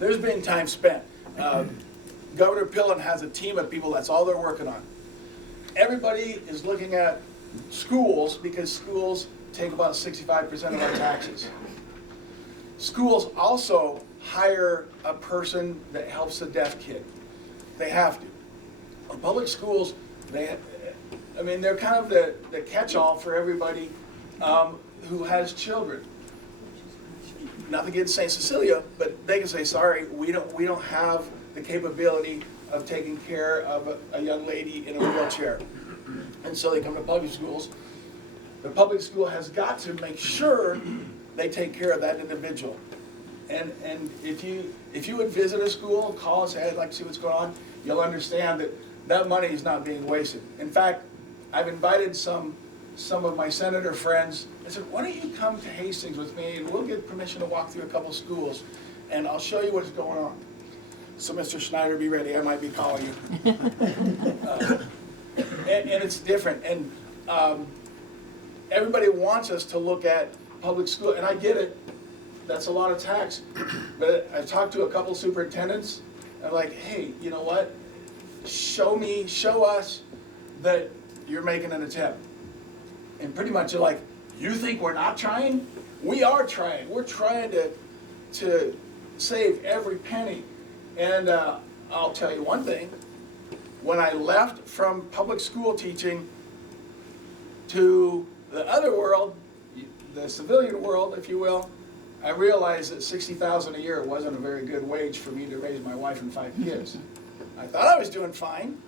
There's been time spent. Governor Pillen has a team of people, that's all they're working on. Everybody is looking at schools, because schools take about 65% of our taxes. Schools also hire a person that helps the deaf kid. They have to. Public schools, they're kind of the catch-all for everybody who has children. Nothing against St. Cecilia, but they can say, sorry, we don't have the capability of taking care of a young lady in a wheelchair. And so they come to public schools. The public school has got to make sure they take care of that individual. And if you would visit a school and call and say, I'd like to see what's going on, you'll understand that that money is not being wasted. In fact, I've invited some of my senator friends. I said, why don't you come to Hastings with me, and we'll get permission to walk through a couple schools, and I'll show you what's going on. So Mr. Schneider, be ready, I might be calling you. And it's different, and everybody wants us to look at public school, and I get it, that's a lot of tax. But I've talked to a couple superintendents, and I'm like, hey, you know what? Show us that you're making an attempt. And pretty much you're like, you think we're not trying? We are trying. We're trying to save every penny. And I'll tell you one thing. When I left from public school teaching to the other world, the civilian world, if you will, I realized that $60,000 a year wasn't a very good wage for me to raise my wife and 5 kids. I thought I was doing fine.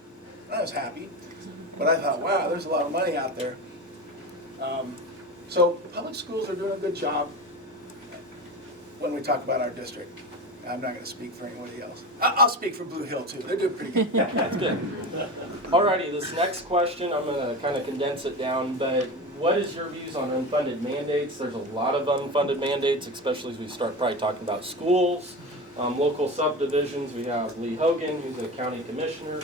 I was happy. But I thought, wow, there's a lot of money out there. So public schools are doing a good job when we talk about our district. I'm not going to speak for anybody else. I'll speak for Blue Hill too. They're doing pretty good. Yeah, that's good. Alrighty, this next question, I'm going to kind of condense it down, but what is your views on unfunded mandates? There's a lot of unfunded mandates, especially as we start probably talking about schools, local subdivisions. We have Lee Hogan, who's a county commissioner.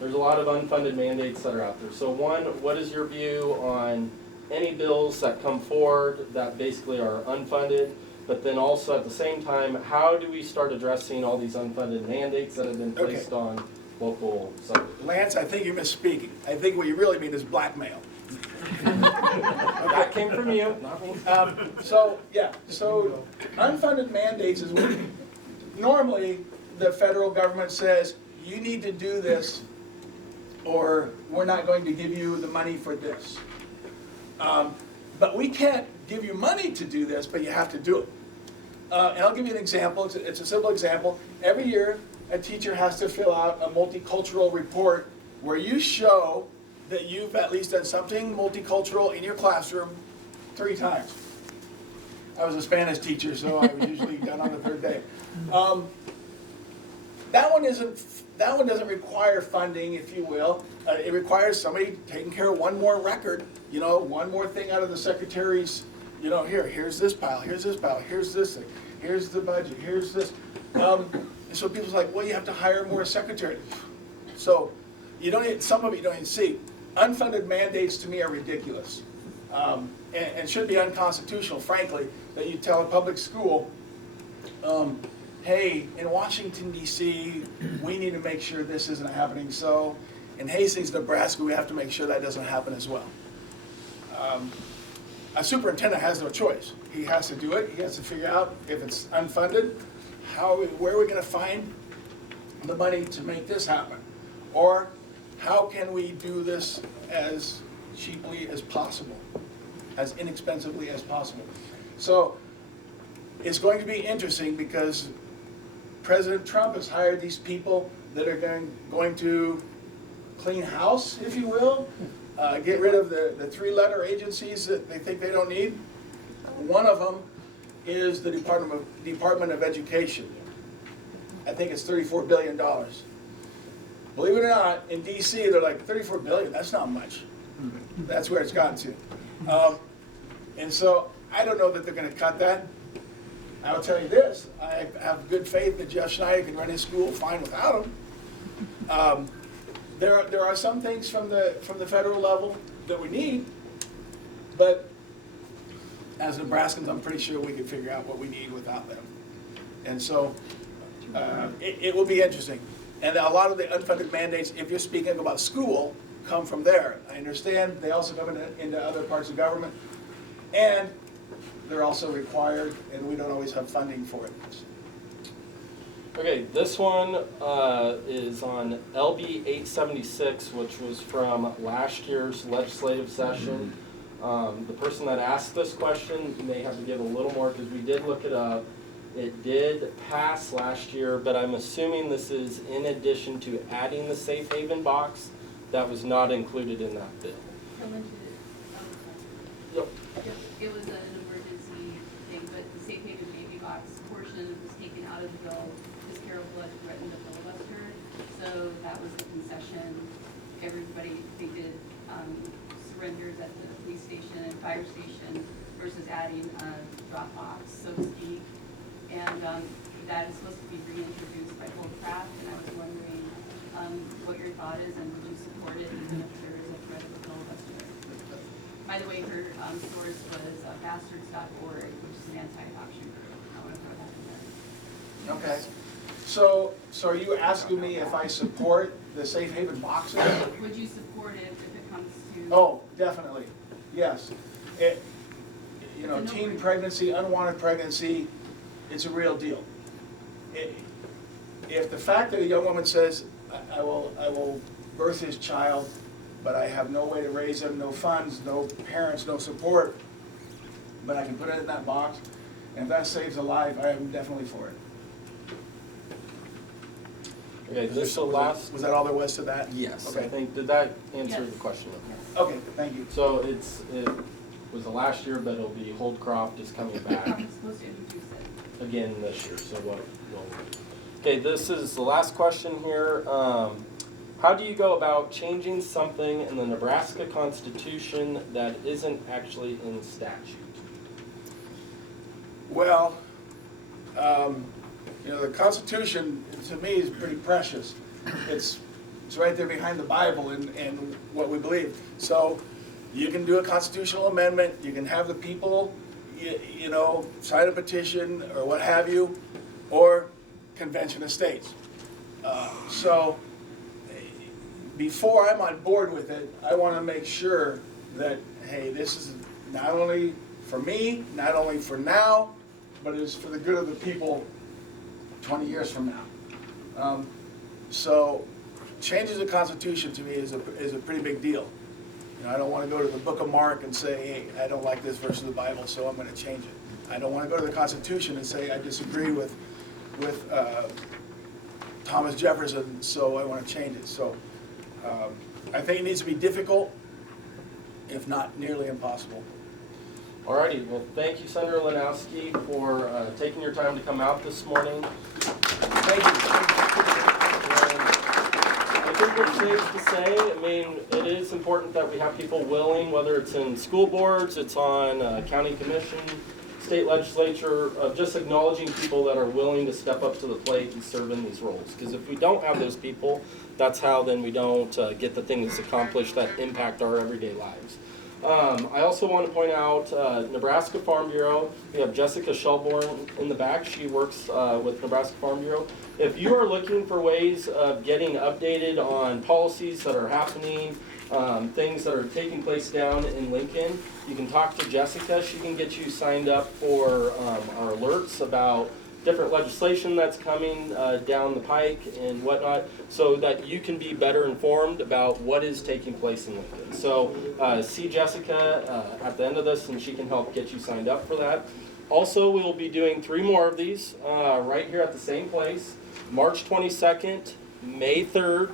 There's a lot of unfunded mandates that are out there. So one, what is your view on any bills that come forward that basically are unfunded? But then also at the same time, how do we start addressing all these unfunded mandates that have been placed on local subdivisions? Lance, I think you're misspeaking. I think what you really mean is blackmail. That came from you, not me. So unfunded mandates is when normally the federal government says, you need to do this, or we're not going to give you the money for this. But we can't give you money to do this, but you have to do it. And I'll give you an example. It's a simple example. Every year, a teacher has to fill out a multicultural report where you show that you've at least done something multicultural in your classroom 3 times. I was a Spanish teacher, so I was usually done on the 3rd day. That one doesn't require funding, if you will. It requires somebody taking care of one more record, one more thing out of the secretary's, here's this pile, here's this pile, here's this thing, here's the budget, here's this. And so people's like, well, you have to hire more secretaries. So some of it you don't even see. Unfunded mandates to me are ridiculous. And should be unconstitutional, frankly, that you tell a public school, hey, in Washington, D.C., we need to make sure this isn't happening. So in Hastings, Nebraska, we have to make sure that doesn't happen as well. A superintendent has no choice. He has to do it. He has to figure out if it's unfunded, where are we going to find the money to make this happen? Or how can we do this as cheaply as possible, as inexpensively as possible? So it's going to be interesting because President Trump has hired these people that are going to clean house, if you will, get rid of the 3-letter agencies that they think they don't need. One of them is the Department of Education. I think it's $34 billion. Believe it or not, in D.C. they're like, $34 billion, that's not much. That's where it's gotten to. And so I don't know that they're going to cut that. I'll tell you this, I have good faith that Jeff Schneider can run his school fine without him. There are some things from the federal level that we need, but as Nebraskans, I'm pretty sure we can figure out what we need without them. And so it will be interesting. And a lot of the unfunded mandates, if you're speaking about school, come from there. I understand they also come into other parts of government, and they're also required, and we don't always have funding for it. Okay, this one is on LB 876, which was from last year's legislative session. The person that asked this question may have to give a little more because we did look it up. It did pass last year, but I'm assuming this is in addition to adding the safe haven box that was not included in that bill. Yep. It was an emergency thing, but the safe haven baby box portion was taken out of the bill because Carol Blood threatened to filibuster. So that was the concession. Everybody, they did surrenders at the police station and fire station versus adding a drop box, so to speak. And that is supposed to be reintroduced by Holdcraft, and I was wondering what your thought is, and would you support it even if there is a threat of a filibuster? By the way, her source was bastards.org, which is an anti-adoption group. I want to throw that in there. Okay. So are you asking me if I support the safe haven boxes? Would you support it if it comes to? Oh, definitely, yes. It's a Teen no-brainer. pregnancy, unwanted pregnancy, it's a real deal. If the fact that a young woman says, I will birth his child, but I have no way to raise him, no funds, no parents, no support, but I can put it in that box, and if that saves a life, I am definitely for it. Okay, this is the last. Was that all there was to that? Yes, Okay. I think, did that answer Yes. the question? Yes. Okay, thank you. So it was the last year, but it'll be Holdcroft is coming back I'm supposed to introduce it. again this year, so we'll okay, this is the last question here. How do you go about changing something in the Nebraska Constitution that isn't actually in statute? Well, the Constitution, to me, is pretty precious. It's right there behind the Bible and what we believe. So you can do a constitutional amendment, you can have the people, sign a petition or what have you, or convention of states. So before I'm on board with it, I want to make sure that, hey, this is not only for me, not only for now, but it's for the good of the people 20 years from now. So changes the Constitution to me is a pretty big deal. I don't want to go to the Book of Mark and say, hey, I don't like this verse of the Bible, so I'm going to change it. I don't want to go to the Constitution and say I disagree with Thomas Jefferson, so I want to change it. So I think it needs to be difficult, if not nearly impossible. Alrighty, well, thank you, Senator Lonowski, for taking your time to come out this morning. Thank you. I think it's safe to say, it is important that we have people willing, whether it's in school boards, it's on county commission, state legislature, just acknowledging people that are willing to step up to the plate and serve in these roles. Because if we don't have those people, that's how then we don't get the things accomplished that impact our everyday lives. I also want to point out Nebraska Farm Bureau. We have Jessica Shelbourne in the back. She works with Nebraska Farm Bureau. If you are looking for ways of getting updated on policies that are happening, things that are taking place down in Lincoln, you can talk to Jessica. She can get you signed up for our alerts about different legislation that's coming down the pike and whatnot, so that you can be better informed about what is taking place in Lincoln. So see Jessica at the end of this, and she can help get you signed up for that. Also, we will be doing 3 more of these right here at the same place, March 22nd, May 3rd,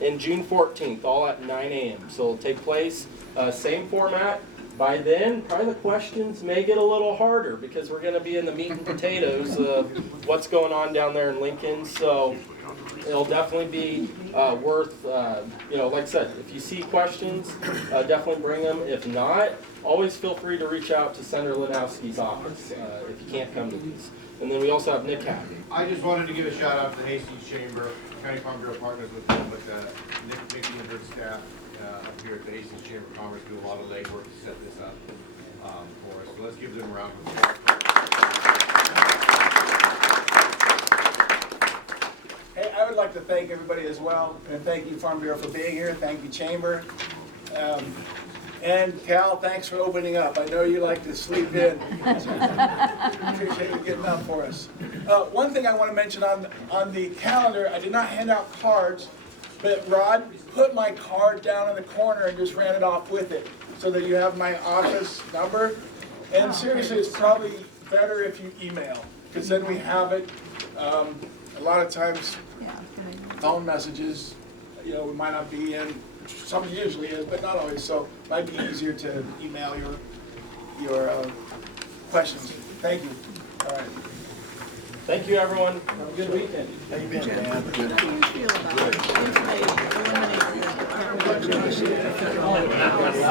and June 14th, all at 9 a.m. So it'll take place, same format. By then, probably the questions may get a little harder because we're going to be in the meat and potatoes of what's going on down there in Lincoln. So it'll definitely be worth, like I said, if you see questions, definitely bring them. If not, always feel free to reach out to Senator Lonowski's office if you can't come to these. And then we also have Nick Hack. I just wanted to give a shout out to the Hastings Chamber. County Farm Bureau partners with them, but Nick Lindbergh staff up here at the Hastings Chamber of Commerce do a lot of legwork to set this up for us. So let's give them a round of applause. Hey, I would like to thank everybody as well, and thank you Farm Bureau for being here. Thank you Chamber. And Cal, thanks for opening up. I know you like to sleep in. Appreciate you getting up for us. One thing I want to mention on the calendar, I did not hand out cards, but Rod put my card down in the corner and just ran it off with it, so that you have my office number. And seriously, it's probably better if you email, because then we have it. A lot of times, phone messages, we might not be in. Some usually is, but not always. So it might be easier to email your questions. Thank you. All right. Thank you, everyone. Have a good weekend. How you been, Dan? How do you feel about it? If they eliminate the